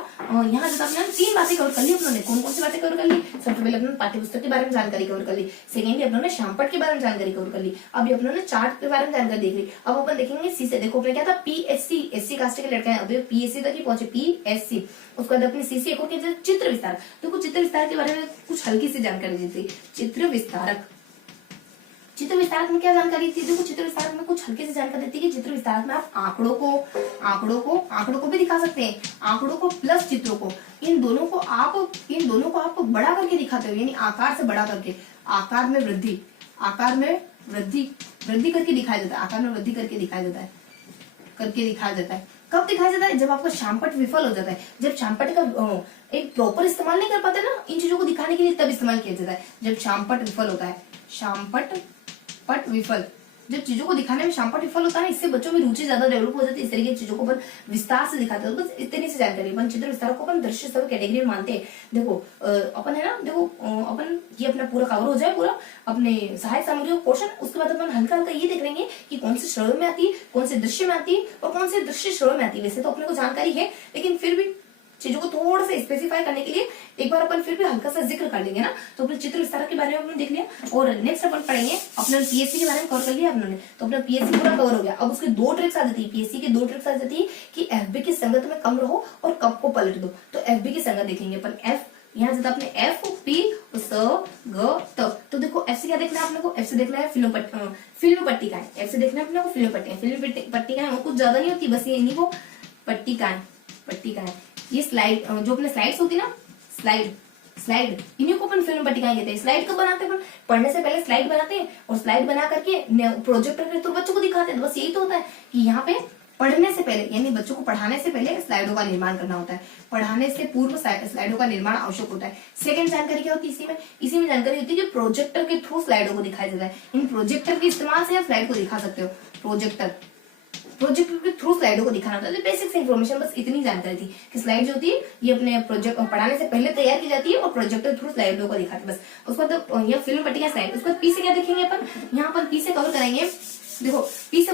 यहाँ जब आपने 3 बातें कवर कर ली अपने। कौन कौन सी बातें कवर कर ली? सबसे पहले अपने पाठ्यपुस्तक के बारे में जानकारी कवर कर ली। सेकेंडली अपने श्यामपट्ट के बारे में जानकारी कवर कर ली। अभी अपने चार्ट के बारे में जानकारी देख ली। अब अपन देखेंगे सी से। देखो अपने क्या था, पीएससी, एससी कास्ट के लड़के हैं, अभी पीएससी तक ही पहुंचे, पीएससी। उसके बाद अपनी सीसी एक और क्या, चित्र विस्तारक। देखो चित्र विस्तारक के बारे में कुछ हल्की सी जानकारी दी थी। चित्र विस्तारक में क्या जानकारी थी? देखो चित्र विस्तारक में कुछ हल्की सी जानकारी देती है कि चित्र विस्तारक में आप आंकड़ों को भी दिखा सकते हैं, आंकड़ों को प्लस चित्रों को, इन दोनों को आप बड़ा करके दिखाते हो, यानी आकार से बड़ा करके, आकार में वृद्धि करके दिखाया जाता है, आकार में वृद्धि करके दिखाया जाता है। कब दिखाया जाता है? जब आपका श्यामपट्ट विफल हो जाता है, जब श्यामपट्ट का एक प्रॉपर इस्तेमाल नहीं कर पाते ना इन चीजों को दिखाने के लिए, तब इस्तेमाल किया जाता है जब श्यामपट्ट विफल होता है। श्यामपट्ट विफल, जब चीजों को दिखाने में श्यामपट्ट विफल होता है, इससे बच्चों में रुचि ज्यादा डेवलप हो जाती है। इस तरीके की चीजों को अपन विस्तार से दिखाते हैं। बस इतनी सी जानकारी। अपन चित्र विस्तार को अपन दृश्य सब कैटेगरी में मानते हैं। देखो अपन है ना, देखो अपन ये अपना पूरा कवर हो जाए, पूरा अपने सहायक सामग्री पोर्शन। उसके बाद अपन हल्का हल्का ये देख लेंगे कि कौन से श्रव्य में आती है, कौन से दृश्य में आती है और कौन से दृश्य श्रव्य में आती है। वैसे तो अपने को जानकारी है, लेकिन फिर भी चीजों को थोड़ा सा स्पेसिफाई करने के लिए एक बार अपन फिर भी हल्का सा जिक्र कर लेंगे ना। तो अपने चित्र विस्तारक के बारे में अपने देख लिया। और नेक्स्ट अपन पढ़ेंगे अपने पीएससी के बारे में कवर कर लिया अपने। तो अपना पीएससी पूरा कवर हो गया। अब उसके 2 ट्रिक्स आ जाती है, पीएससी की 2 ट्रिक्स आ जाती है कि एफबी की संगत में कम रहो और कप को पलट दो। तो एफबी की संगत देखेंगे अपन। एफ यहाँ से अपने एफ पी स ग त। तो देखो एफ से क्या देखना है अपने को? एफ से देखना है फिल्म पट्टी का है। एफ से देखना है अपने को फिल्म पट्टी का है। कुछ ज्यादा नहीं होती, बस ये इन्हीं को पट्टी का है। ये स्लाइड जो अपने स्लाइड्स होती है ना, स्लाइड इन्हीं को अपन फिल्म पट्टिकाएं कहते हैं। स्लाइड कब बनाते हैं? पढ़ने से पहले स्लाइड बनाते हैं और स्लाइड बना करके प्रोजेक्टर के थ्रू बच्चों को दिखाते हैं। तो बस यही तो होता है कि यहाँ पे पढ़ने से पहले, यानी बच्चों को पढ़ाने से पहले स्लाइडों का निर्माण करना होता है। पढ़ाने से पूर्व स्लाइडों का निर्माण आवश्यक होता है। सेकंड जानकारी क्या होती है इसी में जानकारी होती है कि प्रोजेक्टर के थ्रू स्लाइडों को दिखाया जाता है। इन प्रोजेक्टर के इस्तेमाल से आप स्लाइड को दिखा सकते हो। प्रोजेक्टर के थ्रू स्लाइडों को दिखाना होता है। बेसिक इन्फॉर्मेशन बस इतनी जानकारी थी कि स्लाइड जो होती है ये अपने प्रोजेक्ट पढ़ाने से पहले तैयार की जाती है और प्रोजेक्टर थ्रू स्लाइडों को दिखाते हैं। बस उसके बाद यह फिल्म पट्टिका स्लाइड। उसके बाद पी से क्या देखेंगे अपन? यहाँ अपन पी से कवर करेंगे। देखो पी से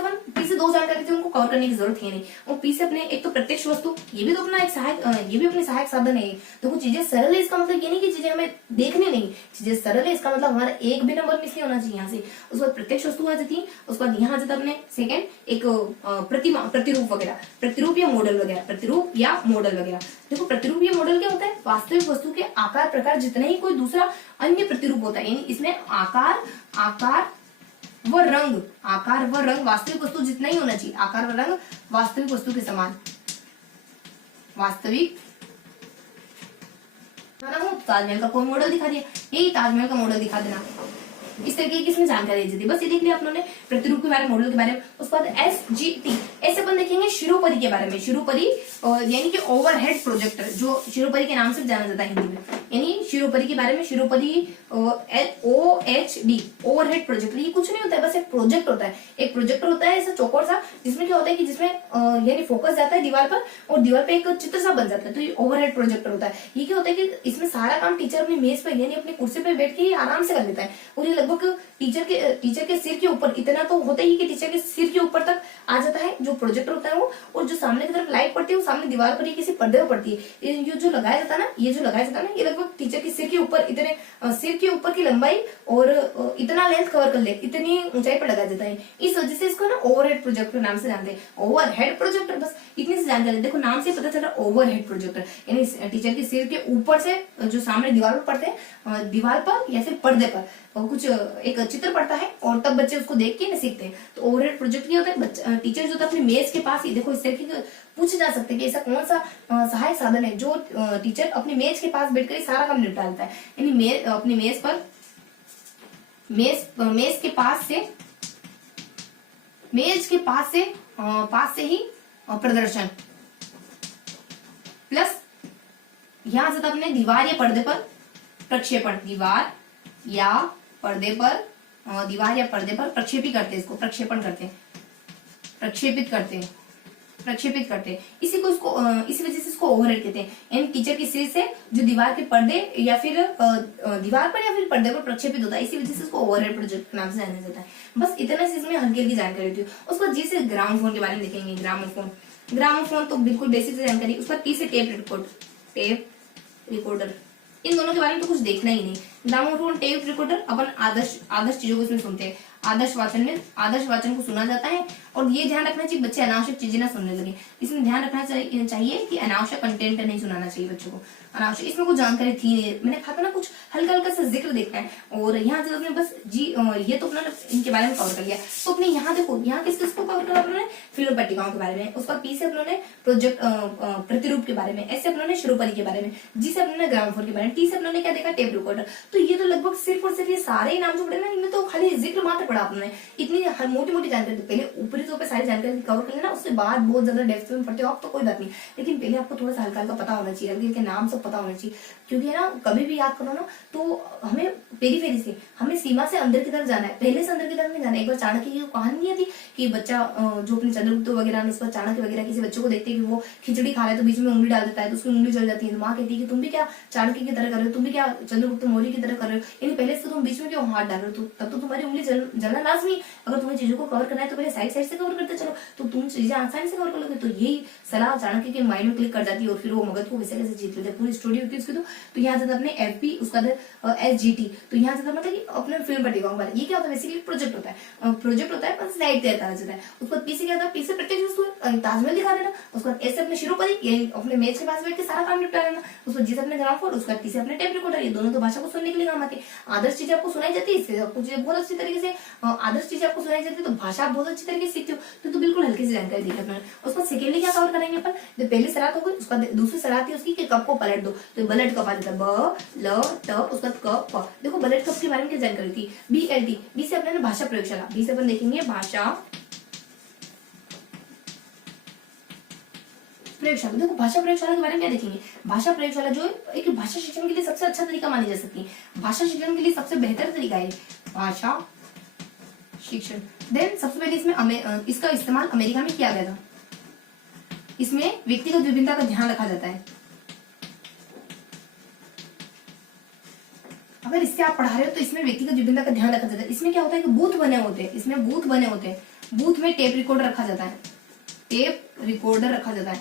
2 जानकारी थी, उनको कवर करने की जरूरत है नहीं। और पी से अपने एक तो प्रत्यक्ष वस्तु, ये भी तो अपना एक सहायक, ये भी अपने सहायक साधन है। देखो चीजें सरल है, इसका मतलब ये नहीं कि चीजें हमें देखनी नहीं, चीजें सरल है इसका मतलब हमारा एक भी नंबर मिस नहीं होना चाहिए यहाँ से। उसके बाद प्रत्यक्ष वस्तु आ जाती है। उसके बाद यहाँ आ जाता अपने सेकेंड एक प्रतिरूप वगैरह, प्रतिरूप या मॉडल वगैरह। देखो प्रतिरूप या मॉडल क्या होता है? वास्तविक वस्तु के आकार प्रकार जितने ही कोई दूसरा अन्य प्रतिरूप होता है, यानी इसमें आकार व रंग वास्तविक वस्तु जितना ही होना चाहिए। आकार व रंग वास्तविक वस्तु के समान। ताजमहल का कोई मॉडल दिखा दिया, यही ताजमहल का मॉडल दिखा देना। इस तरीके की इसमें जानकारी दी थी। बस ये देख लिया अपनों ने प्रतिरूप के बारे में, मॉडल के बारे में। उसके बाद SGT, ऐसे अपन देखेंगे शिरोपरि के बारे में। शिरोपरि यानी कि ओवरहेड प्रोजेक्टर, जो शिरोपरि के नाम से जाना जाता है हिंदी में। यानी शिरोपरि के बारे में, शिरोपरि OHD ओवरहेड प्रोजेक्टर। ये कुछ नहीं होता है, बस एक प्रोजेक्ट होता है। एक प्रोजेक्टर होता है ऐसा चौकोर सा, जिसमें क्या होता है कि जिसमें यानी फोकस जाता है दीवार पर और दीवार पे एक चित्र सा बन जाता है। तो ये ओवरहेड प्रोजेक्टर होता है। ये क्या होता है कि इसमें सारा काम टीचर अपनी मेज पे यानी अपनी कुर्सी पे बैठ के आराम से कर लेता है। और ये लगभग टीचर के सिर के ऊपर, इतना तो होता ही कि टीचर के सिर के ऊपर तक आ जाता है जो प्रोजेक्टर होता है वो। और जो सामने की तरफ लाइट पड़ती है वो सामने दीवार पर ही किसी पर्दे पर पड़ती है। ये जो लगाया जाता है ना, ये लगभग टीचर के सिर के ऊपर, इतने सिर के ऊपर की लंबाई और इतना लेंथ कवर कर ले, इतनी ऊंचाई पर लगाया जाता है। इस वजह से इसको ना ओवरहेड प्रोजेक्टर नाम से जानते हैं। ओवरहेड प्रोजेक्टर, बस इतनी सी जानकारी। देखो नाम से पता चला ओवरहेड प्रोजेक्टर, यानी टीचर के सिर के ऊपर से जो सामने दीवार पर पड़ते हैं, दीवार पर या फिर पर्दे पर, कुछ एक चित्र पढ़ता है और तब बच्चे उसको देख के ना सीखते हैं। तो ओवरहेड प्रोजेक्ट क्या होता है, बच्चा टीचर जो होता है अपने मेज के पास ही, देखो इस तरीके के पूछे जा सकते हैं कि ऐसा कौन सा सहायक साधन है जो टीचर अपने मेज के पास बैठकर सारा काम निपटा लेता है। यानी अपने मेज पर मेज के पास से ही प्रदर्शन, प्लस यहां से अपने दीवार या पर्दे पर प्रक्षेपण, दीवार या पर्दे पर प्रक्षेपित करते हैं, इसको प्रक्षेपण करते हैं, प्रक्षेपित करते हैं। इसी वजह से इसको ओवरहेड कहते हैं। यानी टीचर की सिर से जो दीवार के पर्दे या फिर दीवार पर या फिर पर्दे पर प्रक्षेपित होता है, इसी वजह से इसको ओवरहेड प्रोजेक्ट के नाम से जाना जाता है। बस इतना सी इसमें हल्की हल्की जानकारी होती है। उसके बाद जी से ग्रामोफोन के बारे में देखेंगे। ग्रामोफोन तो बिल्कुल बेसिक से जानकारी। उसके बाद टी से टेप रिकॉर्डर, इन दोनों के बारे में तो कुछ देखना ही नहीं। ग्रामोफोन, टेप रिकॉर्डर अपन आदर्श चीजों को इसमें सुनते हैं। आदर्श वाचन को सुना जाता है। और ये ध्यान रखना चाहिए बच्चे अनावश्यक चीजें ना सुनने लगे। इसमें ध्यान रखना चाहिए कि अनावश्यक कंटेंट नहीं सुनाना चाहिए बच्चों को। अनावश्यक, इसमें कुछ जानकारी थी नहीं, मैंने कहा था ना कुछ हल्का सा जिक्र देखना है। और यहाँ से अपने बस जी ये तो अपना इनके बारे में कवर कर लिया। तो अपने यहाँ देखो, यहाँ किसको कवर करा अपने, फिल्म पट्टिकाओं के बारे में। उसका पी से अपने प्रोजेक्ट प्रतिरूप के बारे में, एस से अपने शिरोपरी के बारे में, जी से अपने ग्रामोफोन के बारे में, टी से अपने क्या देखा, टेप रिकॉर्डर। तो ये तो लगभग सिर्फ और सिर्फ ये सारे नाम जो पढ़े ना, इनमें तो खाली जिक्र मात्र पढ़ा आपने। इतनी मोटी जानकारी, पहले ऊपरी तौर पे सारी जानकारी कवर कर लेना, उसके बाद बहुत ज्यादा डेप्थ में पढ़ते हो आप तो कोई बात नहीं, लेकिन पहले आपको थोड़ा सा हल्का पता होना चाहिए, हल्के नाम सब पता होना चाहिए। क्योंकि है ना, कभी भी याद करो ना तो हमें पेरी से, हमें सीमा से अंदर की तरफ जाना है, पहले से अंदर की तरफ नहीं जाना है। एक बार चाणक्य की कहानी नहीं थी कि बच्चा जो अपने चंद्रगुप्त वगैरह ने, उसका चाणक्य वगैरह किसी बच्चे को देखते हैं कि वो खिचड़ी खा रहा है तो बीच में उंगली डाल देता है तो उसकी उंगली जल जाती है। तो माँ कहती है कि तुम भी क्या चाणक्य की तरह कर रहे हो, तुम भी क्या चंद्रगुप्त मौर्य की तरह कर रहे हो, यानी पहले से तुम बीच में क्यों हाथ डाल रहे हो, तब तो तुम्हारी उंगली जलना लाजमी। अगर तुम्हें चीजों को कवर करना है तो पहले साइड से कवर करते चलो, तो तुम चीजें आसानी से कवर कर लोगे। तो यही सलाह चाणक्य के माइंड में क्लिक कर जाती है और फिर वो मगध को वैसे कैसे जीत लेते हैं। पूरी स्टोरी होती है उसकी। तो यहाँ से अपने FP, उसका SGT, तो यहाँ से मतलब कि अपने फिल्म पट्टिकाओं के बारे। ये क्या होता है, बेसिकली प्रोजेक्ट होता है, पर स्लाइड तैयार करा जाता है। उसके बाद पी से क्या होता है, पी से प्रत्येक वस्तु ताजमहल दिखा देना। उसके बाद एस से अपने शिरोपरी, अपने मेज के पास बैठ के सारा काम निपटा लेना। उसके बाद जी से अपने ग्रामोफोन, उसके बाद टी से अपने टेप रिकॉर्डर। ये दोनों तो भाषा को सुनने के लिए काम आते हैं। आदर्श चीजें आपको सुनाई जाती है, इससे आपको बहुत अच्छी तरीके से आदर्श चीजें आपको सुनाई जाती है, तो भाषा बहुत अच्छी तरीके से सीखते हो। तो बिल्कुल हल्की सी जानकारी दी है। उसके बाद सेकेंडली क्या कवर करेंगे अपन, जो पहली सराहत होगी, उसका दूसरी सराहत है उसकी कि कप को पलट दो। तो बलट कप आ जाता है, ब ल ट, उसका कप प। देखो बलट कप के बारे में क्या जानकारी थी, BLT, बी से अपने भाषा प्रयोगशाला, बी से अपन देखेंगे भाषा प्रयोगशाला। देखो भाषा प्रयोगशाला के बारे में क्या देखेंगे, भाषा प्रयोगशाला जो एक भाषा शिक्षण के लिए सबसे अच्छा तरीका मानी जा सकती है। भाषा शिक्षण के लिए सबसे बेहतर तरीका है भाषा शिक्षण। देन सबसे पहले इसमें इसका इस्तेमाल अमेरिका में किया गया था। इसमें व्यक्तिगत विभिन्नता का ध्यान रखा जाता है। अगर इससे आप पढ़ा रहे हो तो इसमें व्यक्तिगत विभिन्नता का ध्यान रखा जाता है। इसमें क्या होता है कि बूथ बने होते हैं, इसमें बूथ बने होते हैं। बूथ में टेप रिकॉर्डर रखा जाता है, टेप रिकॉर्डर रखा जाता है,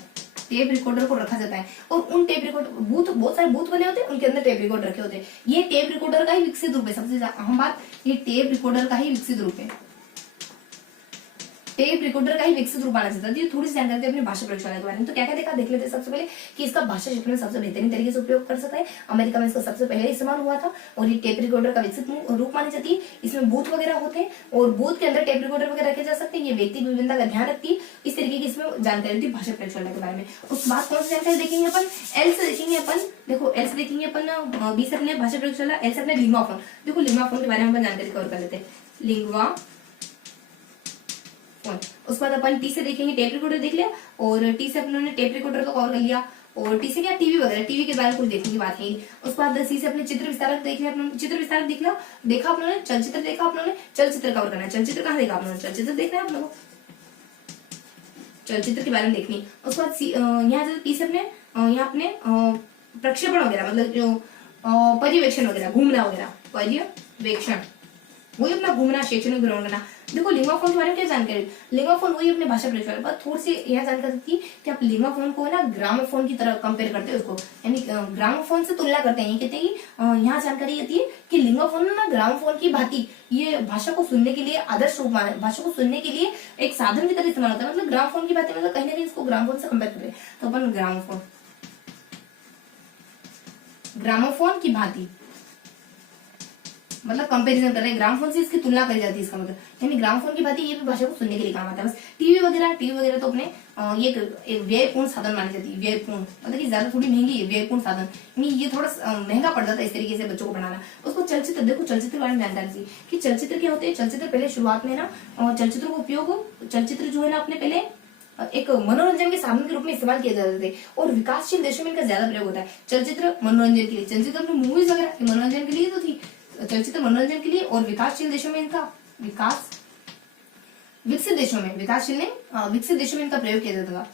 टेप रिकॉर्डर को रखा जाता है। और उन टेप रिकॉर्डर बूथ, बहुत सारे बूथ बने होते हैं, उनके अंदर टेप रिकॉर्डर रखे होते हैं। ये टेप रिकॉर्डर का ही विकसित रूप है। सबसे अहम बात, ये टेप रिकॉर्डर का ही विकसित रूप है। टेप रिकॉर्डर का ही विकसित रूप आना चाहता है। थोड़ी सी जानकारी अपनी भाषा प्रयोगशाला के बारे में। तो क्या क्या देखा, देख लेते हैं। सबसे पहले कि इसका भाषा शिक्षण में सबसे बेहतरीन तरीके से उपयोग कर सकता है। अमेरिका में इसका सबसे पहले इस्तेमाल हुआ था और ये टेप रिकॉर्डर का विकसित रूप मानी जाती है। इसमें बूथ वगैरह होते हैं और बूथ के अंदर टेप रिकॉर्डर वगैरह रखे जा सकते हैं। ये व्यक्ति विभिन्नता का ध्यान रखती है। इस तरीके की इसमें जानकारी होती है भाषा प्रयोगशाला के बारे में। उस बाद कौन सी जानकारी देखेंगे अपन, एल से देखेंगे अपन। देखो एल से देखेंगे अपन, बी से अपने भाषा प्रयोगशाला, एल से अपने लिंग्वाफोन। देखो लिंग्वाफोन के बारे में अपन जानकारी कवर कर लेते हैं, लिंग्वा। उसके बाद अपन टी से देखेंगे, टेप रिकॉर्डर देख लिया और टी से अपने टेप रिकॉर्डर को कवर कर लिया। और टी से क्या, टीवी वगैरह, टीवी के बारे में कुछ देखने की बात है। उसके बाद सी से अपने चित्र विस्तारक देख लिया, अपने चित्र विस्तारक देख लिया, देखा अपने चलचित्र देखा अपने, चलचित्र कवर करना है। चलचित्र कहाँ देखा आपने, चलचित्र देखना है आप लोगों, चलचित्र के बारे में देखनी। उसके बाद यहाँ से टी से अपने यहाँ अपने प्रक्षेपण वगैरह, मतलब जो पर्यवेक्षण वगैरह, घूमना वगैरह, पर्यवेक्षण, वही अपना घूमना, शैक्षणिक भ्रमण करना। देखो लिंग्वाफोन के बारे में क्या जानकारी, लिंग्वाफोन वही अपने भाषा प्रयोगशाला। पर थोड़ी सी यह जानकारी थी कि आप लिंग्वाफोन को ना ग्रामोफोन की तरह कंपेयर करते हैं उसको, यानी ग्रामोफोन से तुलना करते हैं। ये कहते हैं कि यहाँ जानकारी आती है कि लिंग्वाफोन ना ग्रामोफोन की भांति ये भाषा को सुनने के लिए आदर्श रूप माना, भाषा को सुनने के लिए एक साधन की तरह इस्तेमाल होता है। मतलब ग्रामोफोन की भांति, मतलब कहीं ना कहीं इसको ग्रामोफोन से कंपेयर करते हैं। तो अपन ग्रामोफोन की भांति मतलब कंपैरिजन कर रहे हैं, ग्रामोफोन से इसकी तुलना करी जाती है, इसका मतलब यानी ग्रामोफोन की बात ये भी भाषा को सुनने के लिए काम आता है। बस टीवी वगैरह तो अपने ये एक व्ययपूर्ण साधन मानी जाती है, व्ययपूर्ण मतलब कि ज्यादा थोड़ी महंगी है, व्ययपूर्ण साधन यानी ये थोड़ा महंगा पड़ जाता है इस तरीके से बच्चों को बनाना। उसको चलचित्र, देखो चलचित्र के बारे में जानकारी थी कि चलचित्र क्या होते हैं। चलचित्र पहले शुरुआत में ना चलचित्र का उपयोग, चलचित्र जो है ना अपने पहले एक मनोरंजन के साधन के रूप में इस्तेमाल किए जाते थे और विकासशील देशों में इनका ज्यादा प्रयोग होता है। चलचित्र मनोरंजन के लिए, चलचित्र अपनी मूवीज वगैरह मनोरंजन के लिए तो थी, चलचित्र मनोरंजन के लिए, और विकासशील देशों में इनका विकसित देशों में, विकासशील नहीं विकसित देशों में इनका प्रयोग किया जाता था।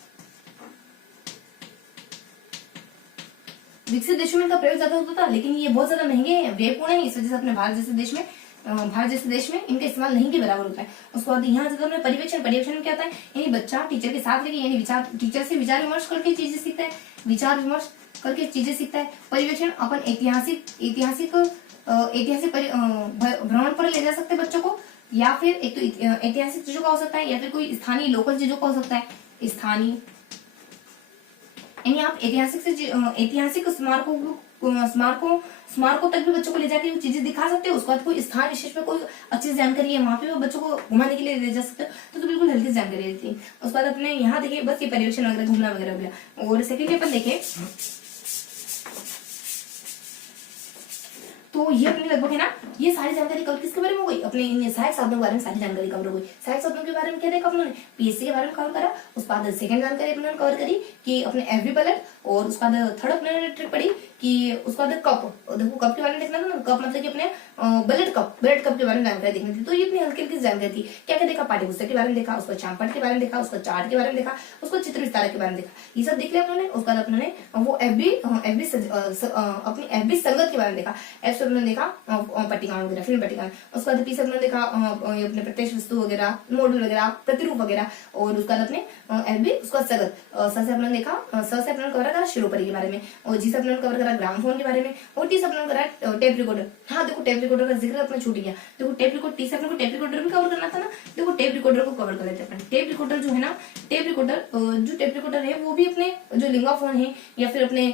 विकसित देशों में इनका प्रयोग ज्यादा होता था, लेकिन ये बहुत ज्यादा महंगे हैं, व्ययपूर्ण है, इस वजह से अपने भारत जैसे देश में इनका इस्तेमाल नहीं के बराबर होता है। उसके बाद यहाँ से पर्यवेक्षण में क्या होता है, यानी बच्चा टीचर के साथ लेके यानी टीचर से विचार विमर्श करके चीजें सीखता है, परिवेक्षण अपन ऐतिहासिक भ्रमण पर ले जा सकते हैं बच्चों को, या फिर एक तो ऐतिहासिक चीजों का हो सकता है, या फिर कोई स्थानीय लोकल चीजों का हो सकता है। स्थानीय यानी आप ऐतिहासिक स्मारकों तक भी बच्चों को ले जाकर वो चीजें दिखा सकते हो। उसके बाद कोई स्थान विशेष में कोई अच्छी जानकारी है, वहां पे वो बच्चों को घुमाने के लिए ले जा सकते हो, तो बिल्कुल हल्की जानकारी रहती है। उसके बाद अपने यहाँ देखिए बस ये पर्यवेक्षण वगैरह, घूमना वगैरह हो गया। और सेकेंडली अपन देखें तो ये अपने लगभग है ना, ये सारी जानकारी कवर किसके बारे में हो गई, अपने इन सहायक साधनों के बारे में सारी जानकारी कवर हो गई। सहायक साधनों के बारे में क्या देखा अपने, पीएससी के बारे में कवर करा। उसके बाद सेकंड जानकारी अपने कवर करी कि अपने एफबी बलट, और उसके बाद थर्ड अपने ट्रिक पड़ी कि उसके बाद कप, देखो कप के बारे में देखना था ना, कप मतलब कि अपने बलट कप के बारे में जानकारी देखनी थी। तो ये अपनी हल्की हल्की जानकारी थी। क्या क्या देखा, पाठ्यपुस्तक के बारे में देखा, उसको चांपट के बारे में देखा, उसको चार्ट के बारे में देखा, उसको चित्र विस्तारक के बारे में देखा, ये सब देख लिया अपने। उसके बाद अपने वो अपनी एफबी संगत के बारे में देखा, एफ से अपने देखा पट्टिकाओं वगैरह, फिल्म पट्टिकाएं। उसके बाद पी से अपने देखा अपने प्रत्यक्ष वस्तु वगैरह, मॉडल वगैरह, प्रतिरूप वगैरह। और उसके बाद अपने एफबी, उसका सगत, स से अपने देखा, स से अपने कवर करा शिरोपरी के बारे में, और जी से अपने कवर करा ग्रामोफोन के बारे में, और टी से अपने करा टेप रिकॉर्डर। हाँ देखो टेप रिकॉर्डर का जिक्र अपने छूट गया। देखो टेप रिकॉर्डर, टी से अपने को टेप रिकॉर्डर भी कवर करना था ना, देखो टेप रिकॉर्डर को कवर कर लेते हैं। टेप रिकॉर्डर जो है ना, टेप रिकॉर्डर है वो भी अपने जो लिंगाफोन है या फिर अपने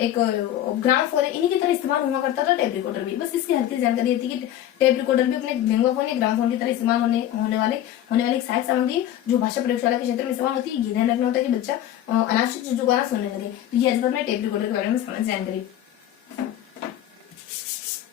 एक ग्रामोफोन है, इन्हीं की तरह इस्तेमाल हुआ करता था टेप रिकॉर्डर भी। बस इसकी हल्की जानकारी थी कि टेप रिकॉर्डर भी अपने लिंगाफोन या ग्रामोफोन की तरह इस्तेमाल होने वाले एक सहायक सामग्री जो भाषा प्रयोगशाला के क्षेत्र में इस्तेमाल होती है। ये ध्यान रखना होता है कि बच्चा अनावश्यक चीजों को ना सुनने लगे। तो ये आज मैं टेप रिकॉर्डर के बारे में समझ जानकारी।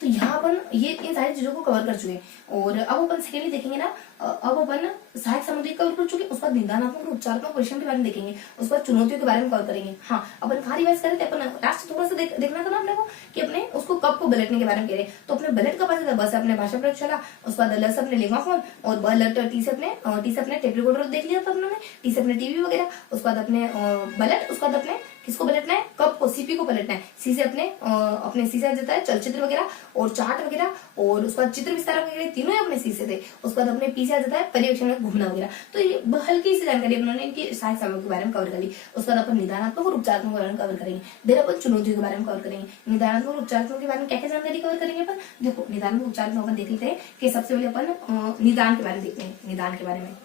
तो यहाँ अपन ये इन सारी चीजों को कवर कर चुके हैं। और अब अपन सेकेंडली देखेंगे ना, अब अपन सहायक सामग्री कवर कर चुके, उसके बाद निदानात्मक और उपचारात्मक परिश्रम के बारे में देखेंगे, उसके बाद चुनौतियों के बारे में कवर करेंगे। हाँ अपन कहाँ रिवाइज करे थे, अपन लास्ट थोड़ा सा देखना था ना अपने को कि अपने उसको कब को बलटने के बारे में कह रहे हैं। तो अपने बलट का पता था, बस अपने भाषा प्रयोगशाला, उसके बाद ल से अपने लिंगाफोन, और बलट टी से अपने टेप रिकॉर्डर देख लिया था अपने, टी से अपने टीवी वगैरह, उसके बाद अपने बलट, उसके बाद अपने किसको पलटना है, कब को, सीपी को पलटना है। सी से अपने सी से जाता है चलचित्र वगैरह और चार्ट वगैरह, और उसके बाद चित्र विस्तारक वगैरह, तीनों ही अपने सी से थे। उसके बाद अपने पी से जाता है पर्यवेक्षण में घूमना वगैरह। तो ये हल्की सी जानकारी उन्होंने इनकी सहायक सामग्री के बारे में कवर करी। उसके बाद अपन निदानात्मक और उपचारात्मक के बारे में कवर करेंगे, देर अपन चुनौतियों के बारे में कवर करेंगे। निदानात्मक और उपचारात्मक के बारे में क्या क्या जानकारी कवर करेंगे अपन, देखो निदानात्मक उपचारात्मक अपन देख लेते हैं कि सबसे पहले अपन निदान के बारे में देखते हैं, निदान के बारे में,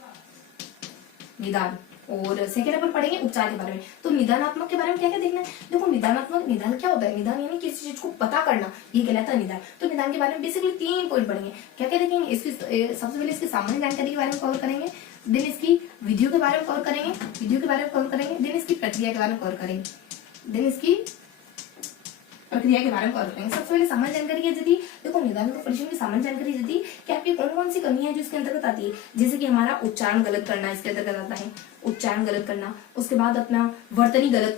निदान, और सेकेंड अपन पढ़ेंगे उपचार के बारे में। तो निदानात्मक के बारे में क्या क्या देखना है, देखो निदान क्या होता है, निदान यानी किसी चीज को पता करना, ये कहलाता है निदान। तो निदान के बारे में बेसिकली 3 पॉइंट पढ़ेंगे। क्या क्या देखेंगे, इसकी सबसे पहले इसकी सामान्य जानकारी के बारे में कवर करेंगे, देन इसकी विधियों के बारे में कवर करेंगे, देन इसकी प्रक्रिया के बारे में कवर करेंगे, देन इसकी प्रक्रिया के बारे में कवर करेंगे। सबसे पहले सामान्य जानकारी है यदि देखो निदान परिश्रम की सामान्य जानकारी यदि कि आपकी कौन कौन सी कमी है जो इसके अंतर्गत आती है, जैसे कि हमारा उच्चारण गलत करना इसके अंतर्गत आता है, उच्चारण गलत करना। उसके बाद अपना वर्तनी गलत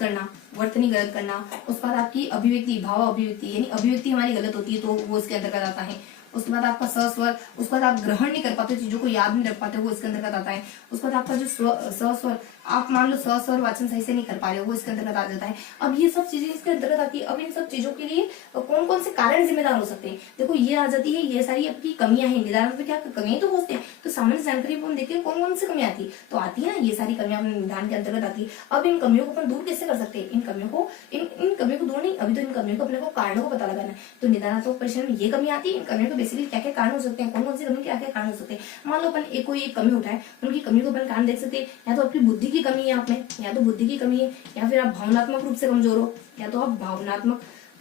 करना, उसके बाद आपकी अभिव्यक्ति, भाव अभिव्यक्ति यानी अभिव्यक्ति हमारी गलत होती है तो वो इसके अंतर्गत आता है। उसके बाद आपका सस्वर, उसके बाद आप ग्रहण नहीं कर पाते, चीजों को याद नहीं रख पाते, वो इसके अंतर्गत आता है। उसके बाद आपका जो सस्वर, आप मान लो सस्वर वाचन सही से नहीं कर पा रहे हो, वो इसके अंतर्गत आ जाता है। अब ये सब चीजें इसके अंतर्गत आती है। अब इन सब चीजों के लिए कौन कौन से कारण जिम्मेदार हो सकते हैं, देखो ये आ जाती है, ये सारी आपकी कमियां हैं। निदान में क्या कमियां तो होते हैं, तो सामान्य जानकारी को हम देखते हैं कौन कौन सी कमियां आती है, तो आती है ना ये सारी कमियां अपने निदान के अंतर्गत आती है। अब इन कमियों को अपन दूर कैसे कर सकते हैं, इन कमियों को दूर नहीं, अभी तो इन कमियों को अपने को कारणों को पता लगाना है। तो निदानात्मक परिश्रम में ये कमी आती है, इन कमियों को बेसिकली क्या क्या कारण हो सकते हैं, कौन कौन सी कमी क्या क्या कारण हो सकते हैं। मान लो अपन कोई एक कमी उठाए, उनकी कमी को अपन कारण देख सकते हैं, या तो आपकी बुद्धि की कमी है, आपने या तो बुद्धि की कमी है, या फिर आप भावनात्मक रूप से कमजोर हो, या तो आप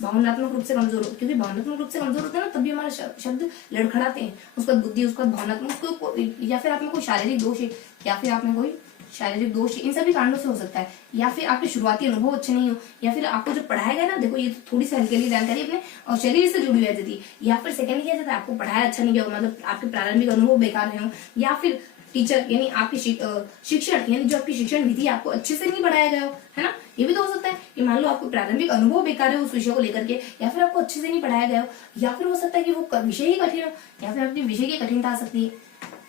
भावनात्मक रूप से कमजोर हो, क्योंकि भावनात्मक रूप से कमजोर होते हैं ना तभी हमारे शब्द लड़खड़ाते हैं। उसके बाद बुद्धि, उसके बाद भावनात्मक, या फिर आप में कोई शारीरिक दोष है, या फिर आप में कोई शारीरिक दोष, इन सभी कारणों से हो सकता है। या फिर आपके शुरुआती अनुभव अच्छे नहीं हो, या फिर आपको जो पढ़ाया गया ना, देखो ये तो थोड़ी सी हल्की हल्की जानकारी अपने और शरीर से जुड़ी हुई जाती है। या फिर सेकेंड क्या जाता है, आपको पढ़ाया अच्छा नहीं गया, मतलब आपके प्रारंभिक अनुभव बेकार रहे हो, या फिर टीचर यानी आपकी शिक्षण यानी जो आपकी शिक्षण विधि आपको अच्छे से नहीं पढ़ाया गया हो, है ना। ये भी तो हो सकता है कि मान लो आपको प्रारंभिक अनुभव बेकार है उस विषय को लेकर के, या फिर आपको अच्छे से नहीं पढ़ाया गया हो, या फिर हो सकता है कि वो विषय ही कठिन हो, या फिर आपकी विषय की कठिनता आ सकती है,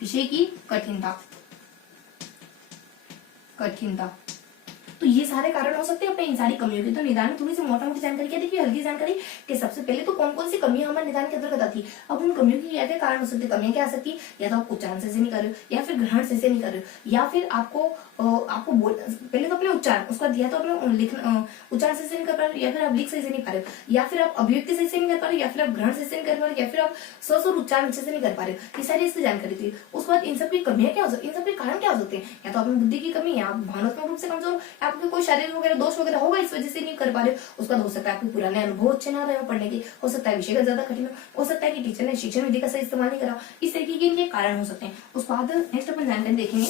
विषय की कठिनता। तो ये सारे कारण हो सकते हैं अपने इन सारी कमियों के। तो निदान में थोड़ी सी मोटा मोटी जानकारी क्या देखिए, हल्की जानकारी कि सबसे पहले तो कौन कौन सी कमियां हमारे निदान के अंतर्गत आती है। अब उन कमियों की क्या क्या कारण हो सकते हैं, कमियां क्या आ सकती है, या तो आप उच्चारण सही से नहीं कर रहे हो, या फिर ग्रहण सही से नहीं कर रहे हो, या फिर आपको पहले तो अपने उच्चारण, उसका दिया तो अपने लिखना उच्चारण सही से नहीं कर पा रहे हो, या फिर आप लिख सही से नहीं पा रहे हो, या फिर आप अभिव्यक्ति सही से नहीं कर पा रहे हो, या फिर आप ग्रहण सही से नहीं कर पा रहे हो, या फिर आप स्वर और उच्चारण अच्छे से नहीं कर पा रहे हो। ये सारी इसकी जानकारी थी। उसके बाद इन सब की कमियां क्या हो सकती है, इन सब के कारण क्या हो सकते हैं, या तो अपनी बुद्धि की कमी, या आप भावनात्मक रूप से कमजोर, आपके कोई शारीरिक वगैरह दोष वगैरह होगा इस वजह से नहीं कर पा रहे हो। उसका हो सकता है आपके पुराने अनुभव अच्छे ना रहे हो पढ़ने के, हो सकता है विषय का ज्यादा कठिन हो सकता है कि टीचर ने शिक्षण विधि का सही इस्तेमाल नहीं करा। इस तरीके के इनके कारण हो सकते हैं। उसके बाद नेक्स्ट अपन जानकारी देखेंगे,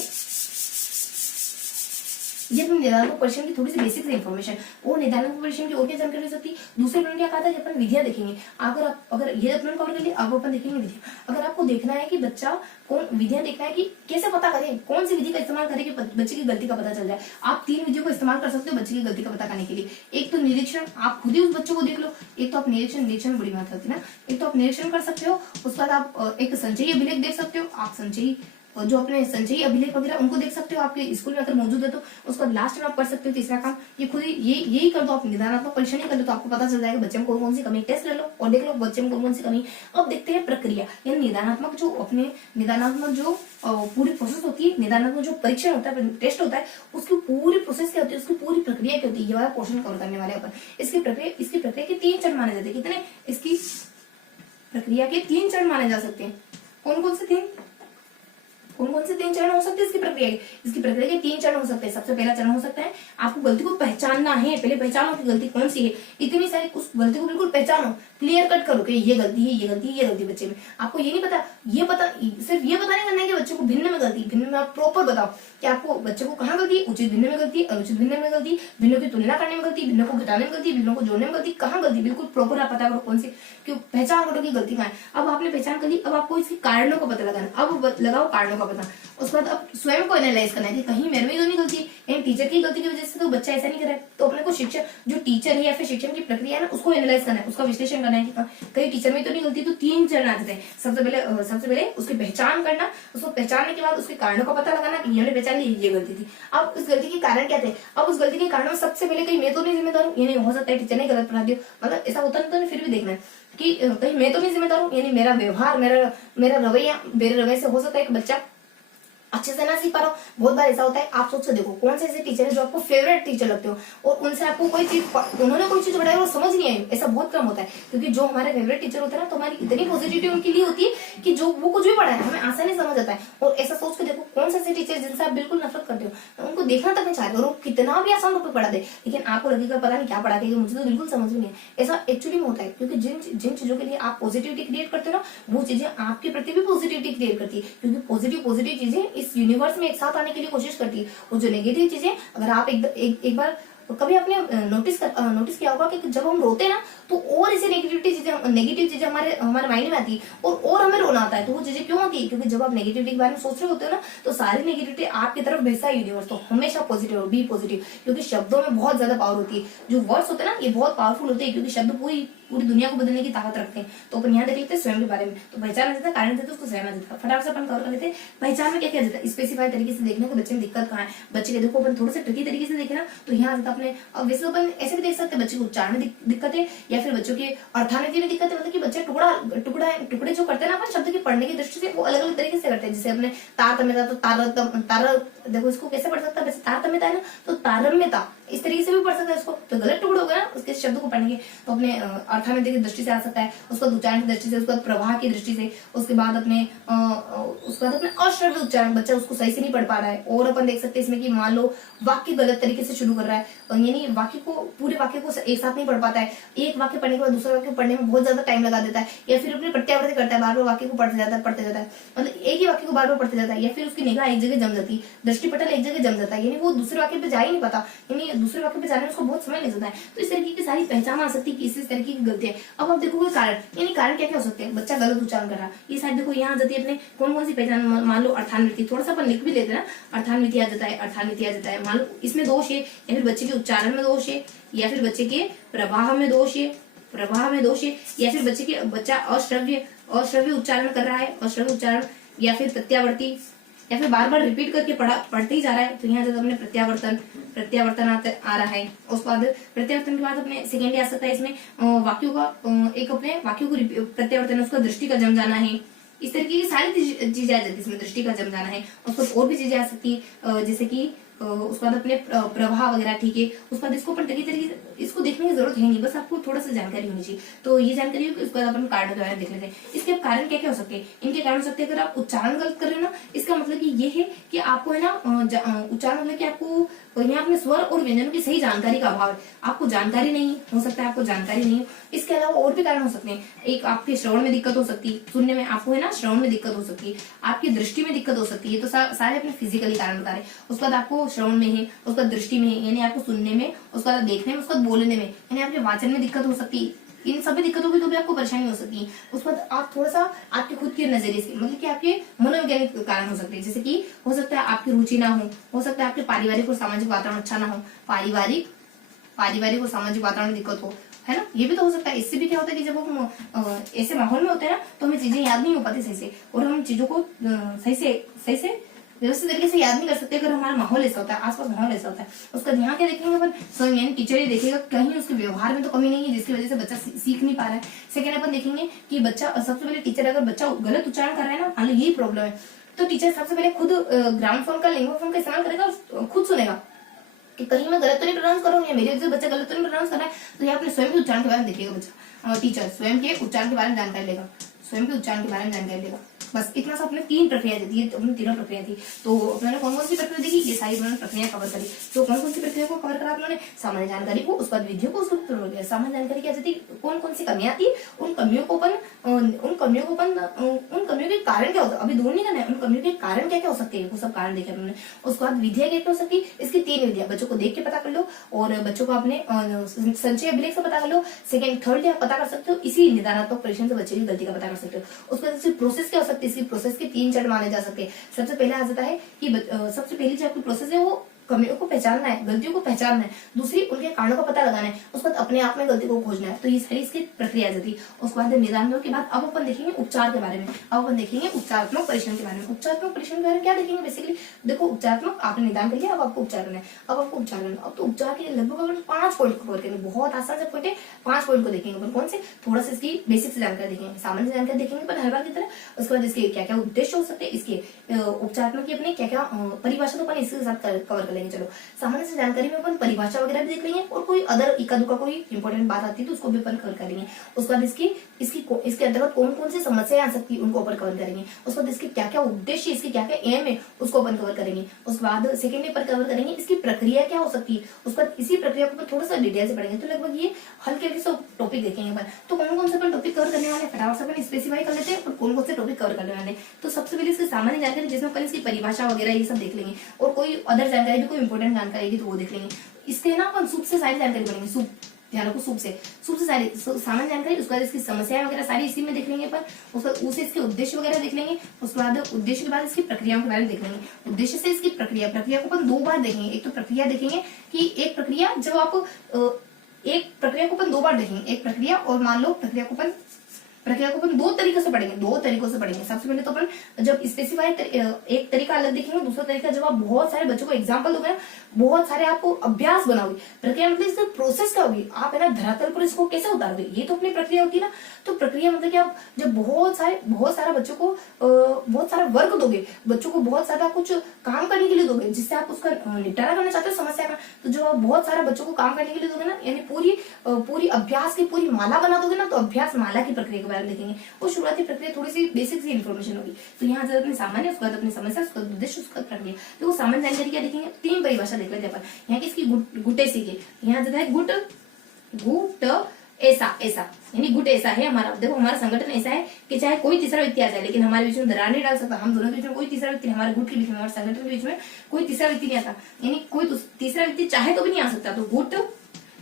ये अपने निदानात्मक परीक्षण की थोड़ी सी बेसिक इन्फॉर्मेशन, वो निदानात्मक परीक्षण की और क्या जानकारी हो सकती है। दूसरे अपन क्या कहा था कि अपन विधियां देखेंगे। अगर ये अपन कवर कर लिए, अब अपन देखेंगे विधियां। अगर आपको देखना है कि बच्चा कौन विधियां देखना है कि कैसे पता करें कौन सी विधि का इस्तेमाल करें कि बच्चे की गलती का पता चल जाए। आप 3 विधियों को इस्तेमाल कर सकते हो बच्चे की गलती का पता करने के लिए। एक तो निरीक्षण, आप खुद ही उस बच्चे को देख लो। एक तो आप निरीक्षण में बड़ी बात होती है ना, एक तो आप निरीक्षण कर सकते हो। उसके बाद आप एक संचयी अभिलेख देख सकते हो, आप संचयी और जो अपने संचयी अभिलेख वगैरह उनको देख सकते हो, आपके स्कूल में अगर मौजूद है तो। उसका लास्ट में आप कर सकते हो तीसरा काम, ये खुद ही यही कर दो आप, निदानात्मक परीक्षण ही कर लो तो आपको पता चल जाएगा बच्चे में कौन कौन सी कमी। टेस्ट ले लो और देख लो बच्चे में कौन कौन सी कमी। अब देखते हैं प्रक्रिया, यानी निदानात्मक जो पूरी प्रोसेस होती है, निदानात्मक जो परीक्षण होता है, टेस्ट होता है, उसकी पूरी प्रोसेस क्या होती है, उसकी पूरी प्रक्रिया क्या होती है, ये वाला क्वेश्चन कवर करने वाले अपन। इसकी प्रक्रिया के 3 चरण माने जाते हैं। कितने, इसकी प्रक्रिया के 3 चरण माने जा सकते हैं। कौन कौन से 3 चरण हो सकते हैं इसकी प्रक्रिया के 3 चरण हो सकते हैं। सबसे पहला चरण हो सकता है आपको गलती को पहचानना है, पहले पहचानो कि गलती कौन सी है। इतनी सारी उस गलती को बिल्कुल पहचानो, क्लियर कट करो कि ये गलती है, ये गलती है, ये गलती बच्चे में। आपको ये नहीं पता, सिर्फ ये पता नहीं करना है कि बच्चे को भिन्न में गलती, भिन्न में आप प्रॉपर बताओ कि आपको बच्चे को कहाँ गलती है, उचित भिन्न में गलती, अनुचित भिन्न में गलती, भिन्नों की तुलना करने में गलती, भिन्नों को घटाने में गलती, भिन्नों को जोड़ने में गलती, कहाँ गलती, बिल्कुल प्रॉपर आप पता करो कौन सी, क्यों पहचान करो कि गलती कहाँ है। अब आपने पहचान कर ली, अब आपको इसके कारणों को पता लगाना। अब लगाओ कारणों का पता। उसके बाद अब स्वयं को एनालाइज करना है कि कहीं मेरे में तो नहीं गलती है, टीचर की गलती की वजह से तो बच्चा ऐसा नहीं कर रहा है। तो अपने को शिक्षण जो टीचर है या फिर शिक्षण की प्रक्रिया है ना, उसको एनालाइज करना है, उसका विश्लेषण करना है कि कहीं टीचर में तो नहीं गलती। तो 3 चरण आते हैं। सबसे पहले उसकी पहचान करना, उसको पहचानने के बाद उसके कारणों का पता लगाना कि हमने पहचान ली ये गलती थी। अब उस गलती के कारण क्या थे, अब उस गलती के कारण में सबसे पहले कहीं मैं तो नहीं जिम्मेदार हूँ, ये नहीं हो सकता है टीचर ने गलत पढ़ा दिया, मतलब ऐसा होता नहीं, तो फिर भी देखना है कि कहीं मैं तो नहीं जिम्मेदार हूँ, यानी मेरा व्यवहार, मेरा रवैया, मेरे रवैये से हो सकता है कि बच्चा अच्छे से ना सीख पा रहा हूँ। बहुत बार ऐसा होता है, आप सोच के देखो कौन से ऐसे टीचर है जो आपको फेवरेट टीचर लगते हो और उनसे आपको उन्होंने कोई चीज पढ़ाई वो समझ नहीं आई, ऐसा बहुत कम होता है। क्योंकि जो हमारे फेवरेट टीचर होते हैं ना, तो हमारी इतनी पॉजिटिविटी उनके लिए होती है कि जो वो कुछ भी पढ़ाए हमें आसानी समझ आता है। और ऐसा सोच के देखो कौन से ऐसे टीचर जिनसे आप बिल्कुल नफरत करते हो, उनको देखना तक नहीं चाहते और कितना भी आसान रूप में पढ़ा दे, लेकिन आपको लगेगा पता नहीं क्या पढ़ा के, मुझे तो बिल्कुल समझ में नहीं है। ऐसा एक्चुअली में होता है, क्योंकि जिन चीजों के लिए आप पॉजिटिविटी क्रिएट करते हो ना, वो चीजें आपके प्रति भी पॉजिटिविटी क्रिएट करती है। क्योंकि पॉजिटिव चीजें इस यूनिवर्स में साथ आने के लिए कोशिश करती है। और जो नेगेटिव चीजें, अगर आप एक बार कभी आपने नोटिस किया होगा कि जब हम रोते हैं ना, तो और ऐसी नेगेटिव चीजें हमारे माइंड में आती है और हमें रोना आता है। तो वो चीजें क्यों होती है, क्योंकि जब आप नेगेटिविटी के बारे में सोच रहे होते हो ना, तो सारी नेगेटिविटी आपकी तरफ भेजता है यूनिवर्स। तो हमेशा पॉजिटिव हो, बी पॉजिटिव, क्योंकि शब्दों में बहुत ज्यादा पावर होती है। जो वर्ड्स होते हैं ना, ये बहुत पावरफुल होते हैं, क्योंकि शब्द पूरी दुनिया को बदलने की ताकत रखते हैं। तो अपन यहाँ देख लेते हैं स्वयं के बारे में। तो पहचान देता है, कारण देता है, उसको स्वयं देता है। फटाफट से अपन कवर कर लेते हैं। पहचान में क्या क्या देता है, स्पेसिफाई तरीके से देखना कि बच्चे में दिक्कत कहाँ है। बच्चे के देखो अपन थोड़ा सा ट्रिकी तरीके से देखे ना, तो यहाँ देता अपने, वैसे तो अपन ऐसे भी देख सकते हैं बच्चे को उच्चारण में दिक्कत है, या फिर बच्चों के अर्थान्विति में दिक्कत है, मतलब कि बच्चे टुकड़े जो करते हैं ना अपन शब्द की पढ़ने की दृष्टि से, वो अलग अलग तरीके से करते हैं। जैसे अपने तारतम्यता, तो तार देखो इसको कैसे पढ़ सकता है, तारतम्यता है ना, तो तारतम्यता इस तरीके से भी पढ़ सकता है इसको। तो गलत टुकड़े हो गए ना उसके शब्द को पढ़ने के, तो अपने अर्थान्वित की दृष्टि से आ सकता है, उसका उच्चारण की दृष्टि से, उसका प्रवाह की दृष्टि से, उसके बाद अपने अश्रव्य उच्चारण, बच्चा उसको सही से नहीं पढ़ पा रहा है। और अपन देख सकते हैं इसमें कि मान लो वाक्य गलत तरीके से शुरू कर रहा है, यानी वाक्य को, पूरे वाक्य को एक साथ नहीं पढ़ पाता है, एक वाक्य पढ़ने के बाद दूसरा वाक्य पढ़ने में बहुत ज्यादा टाइम लगा देता है, या फिर अपने प्रत्यावर्ती करता है, बार बार वाक्य को पढ़ते जाता है, मतलब एक ही वाक्य को बार बार पढ़ते जाता है, या फिर उसकी निगाह एक जगह जम जाती है, दृष्टिपटल एक जगह जम जाता है, यानी वो दूसरे वाक्य पे जा ही नहीं पाता, यानी दूसरे वाक्य पे जाने में उसको बहुत समय लग जाता है। तो इस तरीके की सारी पहचान आ सकती है कि इस तरीके की गलतियां। अब आप देखोगे कारण, यानी कारण क्या क्या हो सकते हैं, बच्चा गलत उच्चारण कर रहा है, ये साइड देखो यहाँ आ जाती है अपने कौन कौन सी पहचान, मान लो अर्थान्विति, थोड़ा सा अपन लिख भी लेते हैं ना, अर्थान्विति आ जाता है, अर्थान्विति आ जाता है, मान लो इसमें दोष है, या फिर बच्चे के उच्चारण में दोष है, या फिर बच्चे के प्रवाह में दोष है, या फिर बच्चा अश्रव्य उच्चारण कर रहा है, अश्रव्य उच्चारण, या फिर प्रत्यावर्ती, या फिर बार बार रिपीट करके पढ़ते ही जा रहा है। तो यहाँ जब अपने प्रत्यावर्तन आ रहा है, उसके बाद प्रत्यावर्तन के बाद अपने सेकेंडली आ सकता है इसमें वाक्यों का, एक अपने वाक्यों को प्रत्यावर्तन, उसका दृष्टि का जम जाना है, इस तरीके की सारी चीजें आ जाती है इसमें, दृष्टि का जम जाना है। उसको और भी चीजें आ सकती है, जैसे कि उसके बाद अपने प्रवाह वगैरह, ठीक है। उसके बाद इसको अपन तरीके इसको देखने की जरूरत है नहीं, बस आपको थोड़ा सा जानकारी होनी चाहिए। तो ये जानकारी होगी, उसके बाद अपन कारण के बारे में देख लेते हैं। इसके कारण क्या क्या हो सकते हैं, इनके कारण हो सकते हैं, अगर आप उच्चारण गलत कर रहे हो ना, इसका मतलब कि ये है कि आपको है ना उच्चारण, मतलब कि आपको यहाँ अपने स्वर और व्यंजनों की सही जानकारी का अभाव है, आपको जानकारी नहीं हो सकता है, आपको जानकारी नहीं हो। इसके अलावा और भी कारण हो सकते हैं, एक आपके श्रवण में दिक्कत हो सकती है, सुनने में आपको है ना श्रवण में दिक्कत हो सकती है, आपकी दृष्टि में दिक्कत हो सकती है, तो सारे अपने फिजिकली कारण बता रहे हैं। उसके बाद आपको श्रवण में है, उसका दृष्टि में है, यानी आपको सुनने में, उसके बाद देखने में, उसके बाद बोलने में, यानी आपके वाचन में दिक्कत हो सकती है। इन सभी दिक्कतों की तो भी आपको परेशानी हो सकती है। उसके बाद आप थोड़ा सा आपके खुद के नजरिए से, मतलब कि आपके मनोवैज्ञानिक कारण हो सकते हैं, जैसे कि हो सकता है आपकी रुचि ना हो सकता है आपके पारिवारिक और सामाजिक वातावरण अच्छा ना हो, पारिवारिक और सामाजिक वातावरण में दिक्कत हो, है ना, ये भी तो हो सकता है। इससे भी क्या होता है कि जब हम ऐसे माहौल में होते हैं ना, तो हमें चीजें याद नहीं हो पाती सही से, और हम चीजों को सही से व्यवस्थित तरीके से याद नहीं कर सकते, अगर हमारा माहौल ऐसा होता है, आसपास माहौल ऐसा होता है। उसका ध्यान क्या देखेंगे अपन, स्वयं यानी टीचर ये देखेगा कहीं उसके व्यवहार में तो कमी नहीं है जिसकी वजह से बच्चा सीख नहीं पा रहा है। सेकेंड अपन देखेंगे कि बच्चा, सबसे पहले टीचर अगर बच्चा गलत उच्चारण कर रहा है ना, मान लो यही प्रॉब्लम है, तो टीचर सबसे पहले खुद ग्राउंड फोन का, लिंगो फोन का इस्तेमाल करेगा, खुद सुनेगा कि कहीं मैं गलत तो नहीं प्रोनाउंस कर रहा हूँ, या मेरे बच्चा गलत तो नहीं प्रोनाउंस कर रहा है। तो ये अपने स्वयं के उच्चारण के बारे में देखिएगा बच्चा, टीचर स्वयं के उच्चारण के बारे में जानकारी लेगा, स्वयं के उच्चारण के बारे में जानकारी लेगा। बस इतना सा अपने 3 प्रक्रिया दी है, अपनी 3 प्रक्रिया थी। तो अपने कौन कौन सी प्रक्रिया देखी, ये सारी उन्होंने प्रक्रिया कवर करी। तो कौन कौन सी प्रक्रिया को कवर करा उन्होंने, सामान्य जानकारी को, उसके बाद विधियों को, उसको प्रयोग किया। सामान्य जानकारी क्या जाती, कौन कौन सी कमियां थी, उन कमियों के कारण क्या होता है, अभी दूर नहीं करना है, उन कमियों के कारण क्या क्या हो सकते हैं, वो सब कारण देखे उन्होंने। उसके बाद विधियां क्या हो सकती है, इसकी 3 विधियां, बच्चों को देख के पता कर लो, और बच्चों को अपने संचय अभिलेख से पता कर लो। सेकंड थर्ड आप पता कर सकते हो, इसी निदानात्मक परीक्षण से बच्चे की गलती का पता कर सकते हो। उसके बाद इसकी प्रोसेस क्या हो सकती है, इसकी प्रोसेस के 3 चरण माने जा सकते हैं। सबसे पहले आ जाता है कि सबसे पहली जो आपकी प्रोसेस है वो कमियों को पहचानना है, गलतियों को पहचानना है। दूसरी उनके कारणों का पता लगाना है, उसके बाद अपने आप में गलती को खोजना है। तो ये सारी इसकी प्रक्रिया जाती है। उसके बाद निदान के बाद अब अपन देखेंगे उपचार के बारे में, अब अपन देखेंगे उपचारात्मक परीक्षण के बारे में। उपचारात्मक परीक्षण के बारे में क्या देखेंगे, बेसिकली देखो उपचारात्मक आपने निदान कर लिया, अब आपको उपचार करना है, अब आपको उपचार करना है। अब तो उपचार के लगभग अपन 5 पॉइंट कवर करेंगे, बहुत आसान से पॉइंट है, 5 पॉइंट को देखेंगे अपन। कौन से, थोड़ा सा इसकी बेसिक से जानकारी देखेंगे, सामान्य जानकारी देखेंगे पर हर बार की तरह। उसके बाद इसके क्या क्या उद्देश्य हो सकते हैं, इसके उपचारात्मक की अपने क्या क्या परिभाषा, तो अपन इसके साथ कवर कर लेंगे। चलो सामान्य से जानकारी में अपन परिभाषा वगैरह भी देख लेंगे, और कोई अदर इक्का दुक्का कोई इंपॉर्टेंट बात आती है तो उसको भी अपन कवर करेंगे। उसके बाद इसके अंतर्गत कौन कौन सी समस्याएं आ सकती है उनको अपन कवर करेंगे। उसके बाद इसके क्या क्या उद्देश्य, इसकी क्या क्या एम है उसको अपन कवर करेंगे। उसके बाद सेकेंड पर कवर करेंगे इसकी प्रक्रिया क्या हो सकती है। उसके बाद इसी प्रक्रिया को थोड़ा सा डिटेल से पढ़ेंगे। तो लगभग ये हल्के हल्के सब टॉपिक देखेंगे अपन। तो कौन कौन से अपन टॉपिक कवर करने वाले, फटाफट से अपन स्पेसिफाई कर लेते हैं और कौन कौन से टॉपिक कवर करने वाले। तो सबसे पहले इसकी सामान्य जानकारी, जिसमें अपन इसकी परिभाषा वगैरह ये सब देख लेंगे, और कोई अदर जानकारी भी, कोई इंपॉर्टेंट जानकारी है तो वो देख लेंगे। इसके ना अपन सूप से सारी जानकारी पढ़ेंगे, सूप ध्यान रखो, सूप से सारी सामान्य जानकारी। उसके बाद इसकी समस्याएं वगैरह सारी इसी में देख लेंगे अपन। उससे इसके उद्देश्य वगैरह देख लेंगे। उसके बाद उद्देश्य के बाद इसकी प्रक्रियाओं के बारे में देख लेंगे। उद्देश्य से इसकी प्रक्रिया को अपन 2 बार देखेंगे। एक तो प्रक्रिया देखेंगे कि एक प्रक्रिया, जब आप एक प्रक्रिया को अपन 2 बार देखेंगे, एक प्रक्रिया, और मान लो प्रक्रिया को अपन प्रक्रिया को अपन दो तरीकों से पढ़ेंगे। सबसे पहले तो अपन जब स्पेसिफाइड एक तरीका अलग देखेंगे, दूसरा तरीका जब आप बहुत सारे बच्चों को एग्जाम्पल दोगे ना, बहुत सारे आपको अभ्यास बनाओगे। प्रक्रिया मतलब इसका प्रोसेस क्या होगी, आप है ना धरातल पर इसको कैसे उतारोगे, ये तो अपनी प्रक्रिया होती है ना। तो प्रक्रिया मतलब कि आप जब बहुत सारा बच्चों को बहुत सारा वर्क दोगे, बच्चों को बहुत सारा कुछ काम करने के लिए दोगे, जिससे आप उसका निपटारा करना चाहते हो समस्या का, तो जो आप बहुत सारा बच्चों को काम करने के लिए दोगे ना, यानी पूरी अभ्यास की पूरी माला बना दोगे ना, तो अभ्यास माला की प्रक्रिया के बारे में देखेंगे। वो शुरुआती प्रक्रिया थोड़ी सी बेसिक सी इन्फॉर्मेशन होगी। तो यहाँ जब अपनी सामान्य, उसके बाद अपनी समस्या, उसका उद्देश्य, उसका प्रक्रिया। तो वो सामान्य जानकारी क्या देखेंगे, 3 परिभाषा देख लेते हैं अपन। यहाँ की इसकी गुटे सीखे, यहाँ जो है गुट ऐसा यानी गुट ऐसा है हमारा। देखो हमारा संगठन ऐसा है कि चाहे कोई तीसरा व्यक्ति आ जाए, लेकिन हमारे बीच में दरार नहीं डाल सकता। हम दोनों के बीच में कोई तीसरा व्यक्ति, हमारे गुट के बीच में, हमारे संगठन के बीच में कोई तीसरा व्यक्ति नहीं आता, यानी कोई तीसरा व्यक्ति चाहे तो भी नहीं आ सकता। तो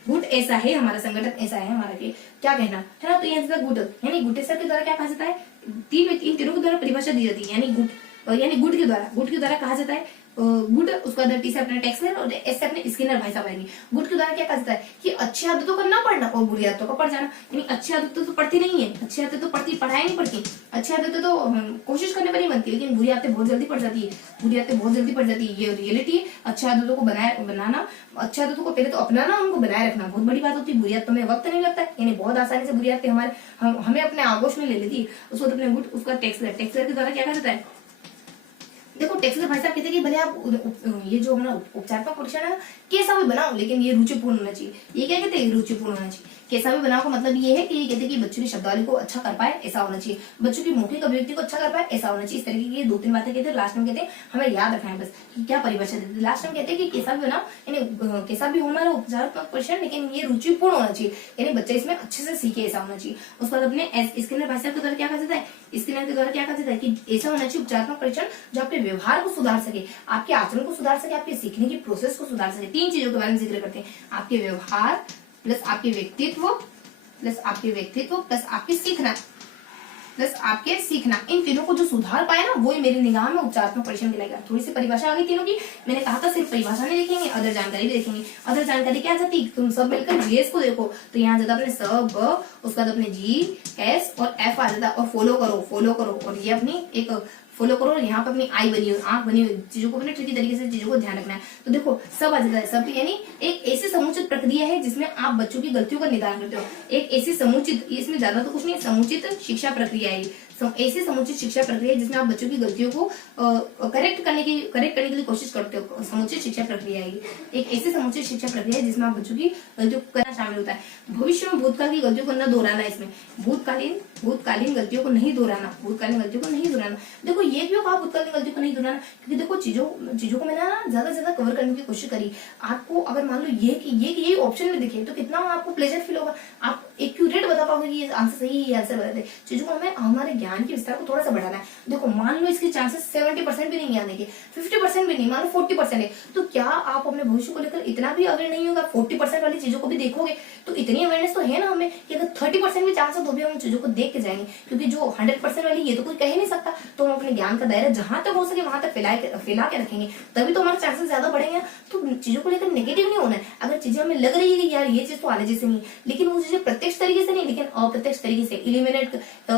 गुट ऐसा है हमारा, संगठन ऐसा है हमारा, के क्या कहना है ना। तो यहाँ गुट यानी गुट ऐसा के द्वारा क्या कहा जाता है, इन तीनों के द्वारा परिभाषा दी जाती है, यानी गुट के द्वारा कहा जाता है गुड। उसका टी से अपने टेक्सलर और एस से अपने स्किनर भाई साहब आएंगे। गुड के द्वारा क्या कहा जाता है कि अच्छी आदतों का ना पढ़ना और बुरी आदतों का पढ़ जाना। यानी अच्छी आदतें तो पढ़ती नहीं है, अच्छी आदतें तो पढ़ाई नहीं पड़ती, अच्छी आदतें तो कोशिश करने पर नहीं बनती, लेकिन बुरी आदतें बहुत जल्दी पड़ जाती है। ये रियलिटी है। अच्छी आदतों को बनाना, अच्छी आदतों को पहले तो अपनाना, उनको बनाए रखना बहुत बड़ी बात होती है। बुरी आदतों में वक्त नहीं लगता, यानी बहुत आसानी से बुरी आदतें हमें अपने आगोश में ले लेती है। उसको अपने गुड, उसका टेक्सलर के द्वारा क्या कहा जाता है। देखो टेक्सलर भाई साहब कहते हैं कि भले आप ये जो अपना उपचारात्मक परीक्षण है कैसा भी बनाओ, लेकिन ये रुचिपूर्ण होना चाहिए। ये क्या कहते हैं, रुचिपूर्ण होना चाहिए। कैसा भी बनाओ का मतलब ये है कि ये कहते हैं कि बच्चों की शब्दावली को अच्छा कर पाए, ऐसा होना चाहिए। बच्चों की मौखिक अभिव्यक्ति को अच्छा कर पाए, ऐसा होना चाहिए। इस तरीके की 2-3 बातें कहते हैं। लास्ट में कहते हैं हमें याद रखना है बस कि क्या परिभाषा देते हैं। लास्ट में कहते हैं कि कैसा भी बनाओ, यानी कैसा भी हो हमारा उपचारात्मक परीक्षण, लेकिन ये रुचिपूर्ण होना चाहिए, यानी बच्चा इसमें अच्छे से सीखे, ऐसा होना चाहिए। उसके बाद अपने स्किनर भाई साहब के द्वारा क्या कहा जाता है, स्किनर के द्वारा क्या कहा जाता है कि ऐसा होना चाहिए उपचारात्मक परीक्षण जो आपके व्यवहार को सुधार सके, आपके आचरण को सुधार सके, आपके सीखने की प्रोसेस को सुधार सके। 3 चीजों के बारे में जिक्र करते हैं, आपके व्यवहार प्लस आपके व्यक्तित्व प्लस आपके सीखना, इन तीनों को जो सुधार पाए ना, वही मेरी निगाह में उपचारात्मक परीक्षण कहलाएगा। थोड़ी सी परिभाषा आ गई तीनों की। मैंने कहा था सिर्फ परिभाषा नहीं देखेंगे, अदर जानकारी भी देखेंगे। अदर जानकारी क्या जाती है, तुम सब मिलकर जीएस को देखो, तो यहाँ जाता अपने सब, उसके बाद अपने जी एस और एफ आ जाता, और फॉलो करो, और ये अपनी एक फॉलो करो। और यहाँ पे अपनी आई बनी हुई, आंख बनी हुई, चीजों को अपने ट्रिकी तरीके से चीजों को ध्यान रखना है। तो देखो सब आ जाता है, सब यानी एक ऐसी समुचित प्रक्रिया है जिसमें आप बच्चों की गलतियों का निदान करते हो। एक ऐसी समुचित, इसमें ज्यादा तो कुछ नहीं, समुचित शिक्षा प्रक्रिया है। ऐसी समुचित शिक्षा प्रक्रिया जिसमें आप बच्चों की गलतियों को करेक्ट करने के लिए कोशिश करते हो। समुचित शिक्षा प्रक्रिया है एक ऐसी समुचित शिक्षा प्रक्रिया है जिसमें आप बच्चों की गलतियों को करना शामिल होता है। भविष्य में भूतकाल की गलतियों को न दोहराना, इसमें भूतकालीन गलतियों को नहीं दोहराना। देखो ये क्यों कहा भूतकालीन गलतियों को नहीं दोहराना, क्योंकि देखो चीजों को मैंने ना ज्यादा कवर करने की कोशिश करी। आपको अगर मान लो ये ऑप्शन में दिखे तो कितना आपको प्लेजर फील होगा, आप एक्यूरेट बता पाओगे कि ये आंसर सही है, ये आंसर गलत है। चीजों को हमें हमारे ज्ञान के विस्तार को थोड़ा सा बढ़ाना है। देखो मान लो इसके चांसेस 70% भी नहीं आने के, 50% भी नहीं, मान लो 40% है, तो क्या आप अपने भविष्य को लेकर इतना भी अवेयर नहीं होगा। 40% वाली चीजों को भी देखोगे तो इतनी अवेयरनेस तो है ना हमें कि अगर 30% भी चांस हो तो भी हम चीजों को देख के जाएंगे, क्योंकि जो 100% वाली ये तो कोई कह ही नहीं सकता। तो हम अपने ज्ञान का दायरा जहां तक हो सके वहां तक फैला के रखेंगे, तभी तो हमारे चांसेस ज्यादा बढ़ेंगे। तो चीजों को लेकर नेगेटिव नहीं होना है। अगर चीजें हमें लग रही है कि यार ये चीज तो आने जैसे नहीं, लेकिन वो चीजें प्रत्यक्ष तरीके से नहीं, लेकिन अप्रत्यक्ष तरीके से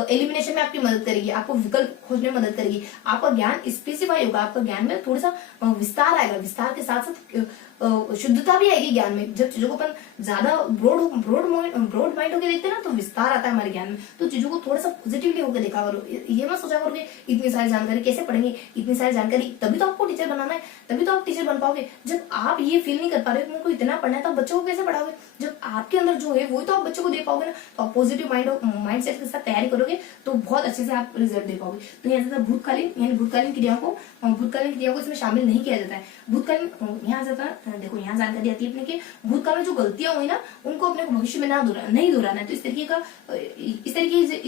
एलिमिनेशन में आपकी मदद करेगी, आपको विकल्प खोजने में मदद करेगी, आपका ज्ञान स्पेसिफाई होगा, आपका ज्ञान में थोड़ा सा विस्तार आएगा। विस्तार के साथ साथ शुद्धता भी आएगी ज्ञान में। जब चीजों को अपन ज्यादा ब्रॉड माइंड होकर देखते हैं ना, तो विस्तार आता है हमारे ज्ञान में। तो चीजों को थोड़ा सा पॉजिटिवली होकर देखा करो। ये मत सोचा करो कि इतनी सारी जानकारी कैसे पढ़ेंगे, इतनी सारी जानकारी, तभी तो आपको टीचर बनाना है, तभी तो आप टीचर बन पाओगे। जब आप ये फील नहीं कर पा रहे हो उनको इतना पढ़ना है, तो आप बच्चों को कैसे पढ़ाओगे। जब आपके अंदर जो है वही तो आप बच्चों को दे पाओगे ना। तो आप पॉजिटिव माइंड सेट के साथ तैयारी करोगे तो बहुत अच्छे से आप रिजल्ट दे पाओगे। तो यहाँ भूतकालीन क्रियाओं को इसमें शामिल नहीं किया जाता है। भूतकालीन यहाँ जाता है, देखो यहाँ जानकारी आती है अपने के भूतकाल में जो गलतियां हुई ना, उनको अपने भविष्य में नहीं दोहराना है। तो इस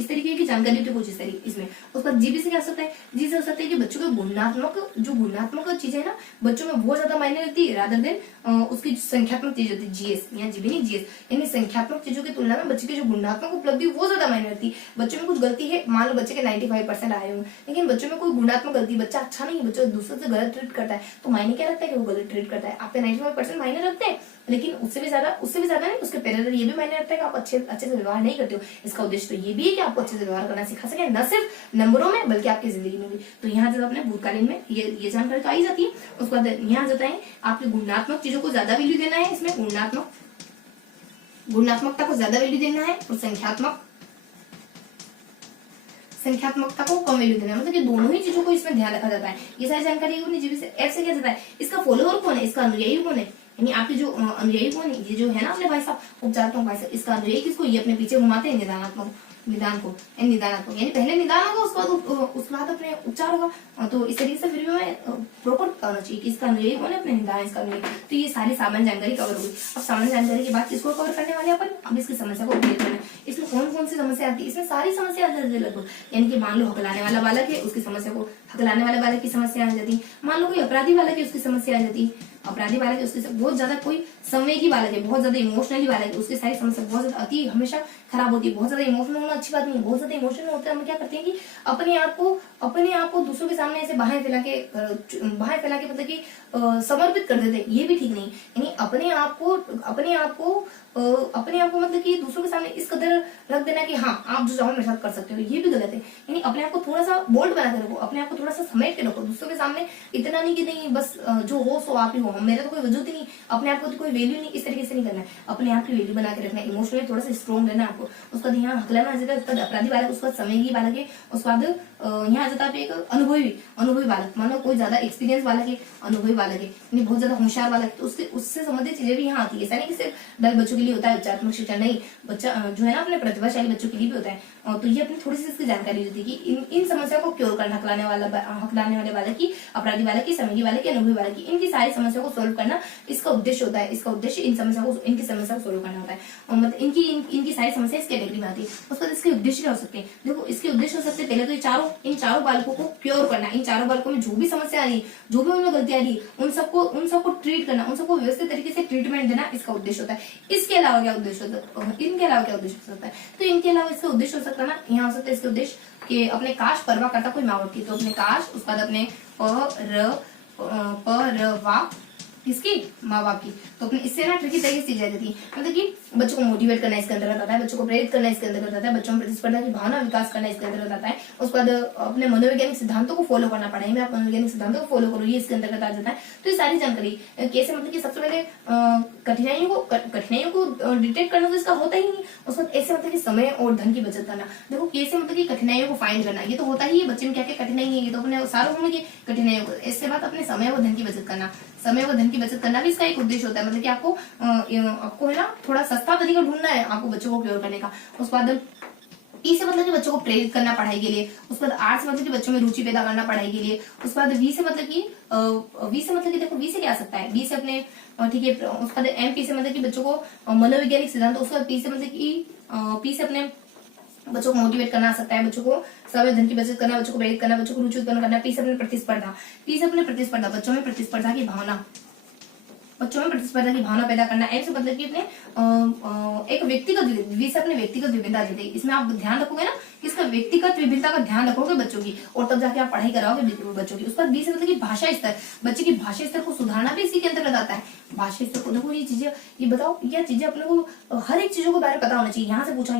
तरीके की जानकारी होती है कुछ इस तरीके इसमें। उसका जीबी से क्या हो सकता है, जी से हो सकता है कि बच्चों के गुणात्मक चीजें ना बच्चों में बहुत ज्यादा मायने रखती है, रादर देन उसकी संख्यात्मक चीज होती है। जीएस यहाँ जीबी नहीं, जीएस यानी संख्यात्मक चीजों की तुलना में बच्चे की जो गुणात्मक उपलब्धि वो ज्यादा मायने रखती है। बच्चों में कुछ गलती है, मान मान लो बच्चे के 95% आए होंगे, लेकिन बच्चों में कोई गुणात्मक गलती, बच्चा अच्छा नहीं है, बच्चा दूसरों से गलत ट्रीट करता है, तो मायने क्या रखता है कि वो गलत ट्रीट करता है। आपके 95% मायने रखते हैं, लेकिन उससे भी ज्यादा नहीं, उसके पैरेलल ये भी मायने रखता है कि आप अच्छे से व्यवहार नहीं करते हो। इसका उद्देश्य तो ये भी है कि आपको अच्छे से व्यवहार करना सिखा सके, न सिर्फ नंबरों में बल्कि आपकी जिंदगी में भी। तो यहाँ जब अपने भूतकालीन में ये जानकारी तो आई जाती है। उसके बाद यहाँ जाता है आपकी गुणात्मक चीजों को ज्यादा वैल्यू देना है, इसमें गुणात्मकता को ज्यादा वैल्यू देना है, और संख्यात्मकता को कम वैल्यू देना है। मतलब कि दोनों ही चीजों को इसमें ध्यान रखा जाता है। ये सारी जानकारी एफ से क्या जाता है, इसका फॉलोअर कौन है, इसका अनुयायी कौन है, यानी आपके जो अनुयायी कौन है, ये जो है ना अपने भाई साहब उपचारात्मक भाई साहब, इसका अनुयायी किसको, ये अपने पीछे घुमाते हैं निदानात्मक यानी पहले निदान होगा, उसके बाद अपने उपचार होगा। तो इस तरीके से फिर भी मैं प्रॉपर बताना चाहिए कि इसका अनुयायी कौन है, अपने निदान इसका अनुयायी। तो ये सारी सामान्य जानकारी कवर होगी। अब सामान्य जानकारी के बाद किसको कवर करने वाले अपन, अब इसकी समस्या को क्लियर करना है। इसमें कौन कौन सी समस्या आती है, इसमें सारी समस्या आ जाती है लगभग। यानी कि मान लो हकलाने वाला बालक है, उसकी समस्या को हकलाने वाले बालक की समस्या आ जाती है। मान लो कोई अपराधी बालक है, उसकी समस्या आ जाती है। अपराधी बालक है, उसके बहुत ज्यादा कोई संवेगी बालक है, बहुत ज्यादा इमोशनली बालक है, उसकी सारी समस्या बहुत ज्यादा अति हमेशा खराब होती है। बहुत ज्यादा इमोशनल होना अच्छी बात नहीं, बहुत ज्यादा इमोशनल होते हैं हम क्या करते हैं कि अपने आप को दूसरों के सामने ऐसे बाहें फैला के मतलब कि समर्पित कर देते हैं। ये भी ठीक नहीं। यानी अपने आप को मतलब कि दूसरों के सामने इस कदर रख देना कि हाँ आप जो चाहो मेरे साथ कर सकते हो, ये भी गलत है। यानी अपने आप को थोड़ा सा बोल्ड बना के रखो, अपने आप को थोड़ा सा समेट के रखो दूसरों के सामने। इतना नहीं कि नहीं बस जो हो सो आप ही हो, मेरा तो कोई वजूद ही नहीं, अपने आप को तो कोई वैल्यू नहीं, इस तरीके से नहीं करना है। अपने आप की वैल्यू बना के रखना है, इमोशनली थोड़ा सा स्ट्रॉन्ग रहना है आपको। उसका यहाँ हकलाना आ जाता है, उसका अपराधी बालक, उसका संवेगी बालक है, उसके बाद यहाँ आ जाता है एक अनुभवी बालक। मानो कोई ज्यादा एक्सपीरियंस बालक है, अनुभवी बालक है, बहुत ज्यादा होशियार बालक है, तो उससे संबंधित चीजें भी यहाँ आती है। ऐसा नहीं कि सिर्फ डल बच्चों के लिए होता है उपचारात्मक शिक्षा, नहीं, बच्चा जो है ना अपने प्रतिभाशाली बच्चों के लिए भी होता है। तो ये अपनी थोड़ी सी इसकी जानकारी होती है कि इन समस्या को क्योर करना, हकलाने वाले बालक की, अपराधी बालक की, संवेगी बालक की, अनुभवी बालक की, इनकी सारी समस्या को सोल्व करना इसका उद्देश्य होता है। इसका उद्देश्य इनकी समस्या को सोल्व करना होता है। और मतलब इनकी सारी समस्या इस कैटेगरी में आती है। उसके बाद इसके उद्देश्य क्या हो सकते हैं, देखो इसके उद्देश्य हो सकते हैं पहले तो इन चारों बालकों को क्योर करना, इन चारों बालकों में जो भी समस्या आ रही है, जो भी उनमें गलती आ रही है, उन सबको ट्रीट करना, उन सबको व्यवस्थित तरीके से ट्रीटमेंट देना, इसका उद्देश्य होता है। इसके अलावा क्या उद्देश्य होता है, इनके अलावा क्या उद्देश्य हो सकता है, तो इनके अलावा इसका उद्देश्य हो सकता है ना, यहाँ हो सकता है इसके उद्देश्य कि अपने काश परवा करता कोई माँ बाप की, तो अपने काश, उसके बाद अपने परवा किसकी, माँ बाप की। तो अपने इससे ना ट्रिकी तरीके से चीजें आ जाती है। मतलब कि बच्चों को मोटिवेट करना इसके अंतर्गत आता है, बच्चों को प्रेरित करना इसके अंतर्गत आता है, बच्चों में प्रतिस्पर्धा की भावना विकास करना इसके अंतर्गत आता है। उसके बाद अपने मनोवैज्ञानिक सिद्धांतों को फॉलो करना पड़ेगा, मैं आप मनोवैज्ञानिक सिद्धांतों को फॉलो करूँ, ये इसके अंतर्गत आ जाता है। तो ये सारी जानकारी कैसे, मतलब कि सबसे पहले कठिनाइयों को डिटेक्ट करना तो इसका होता ही नहीं। उसके बाद ऐसे मतलब कि समय और धन की बचत करना, देखो कैसे मतलब कि कठिनाइयों को फाइंड करना, ये तो होता ही है, बच्चे में क्या क्या कठिनाई है, ये तो अपने सारों समझ कठिनाइयों को। इसके बाद अपने समय और धन की बचत करना, समय व धन की बचत करना भी इसका एक उद्देश्य होता है। मतलब कि आपको है ना थोड़ा सस्ता तरीका ढूंढना है आपको बच्चों को क्योर करने का। उसके बाद ई से मतलब कि बच्चों को प्रेरित करना पढ़ाई के लिए। उसके बाद आर से मतलब कि बच्चों में रुचि पैदा करना पढ़ाई के लिए। उसके बाद वी से मतलब कि देखो वी से क्या आ सकता है, बी से अपने ठीक है। उसके बाद एम पी से मतलब कि बच्चों को मनोवैज्ञानिक सिद्धांत। उसके बाद पी से मतलब कि पी से अपने बच्चों को मोटिवेट करना आ सकता है, बच्चों को समय धन की बचत करना, बच्चों को प्रेरित करना, बच्चों को रुचि उत्पन्न करना। पी से अपने प्रतिस्पर्धा, बच्चों में प्रतिस्पर्धा की भावना पैदा करना। एम से मतलब कि अपने एक व्यक्तिगत, वी से अपने व्यक्तिगत विभिन्नता देते। इसमें आप ध्यान रखोगे ना कि इसका व्यक्तिगत विभिन्नता का ध्यान रखोगे बच्चों की, और तब जाके आप पढ़ाई कराओगे बच्चों की। उसके बाद बी से मतलब कि भाषा स्तर, बच्चे की भाषा स्तर को सुधारना भी इसी के अंतर्गत आता है। भाषा स्तर को देखो, ये चीजें, ये बताओ, यह चीजें अपने को हर एक चीजों के बारे में पता होना चाहिए। यहाँ से पूछा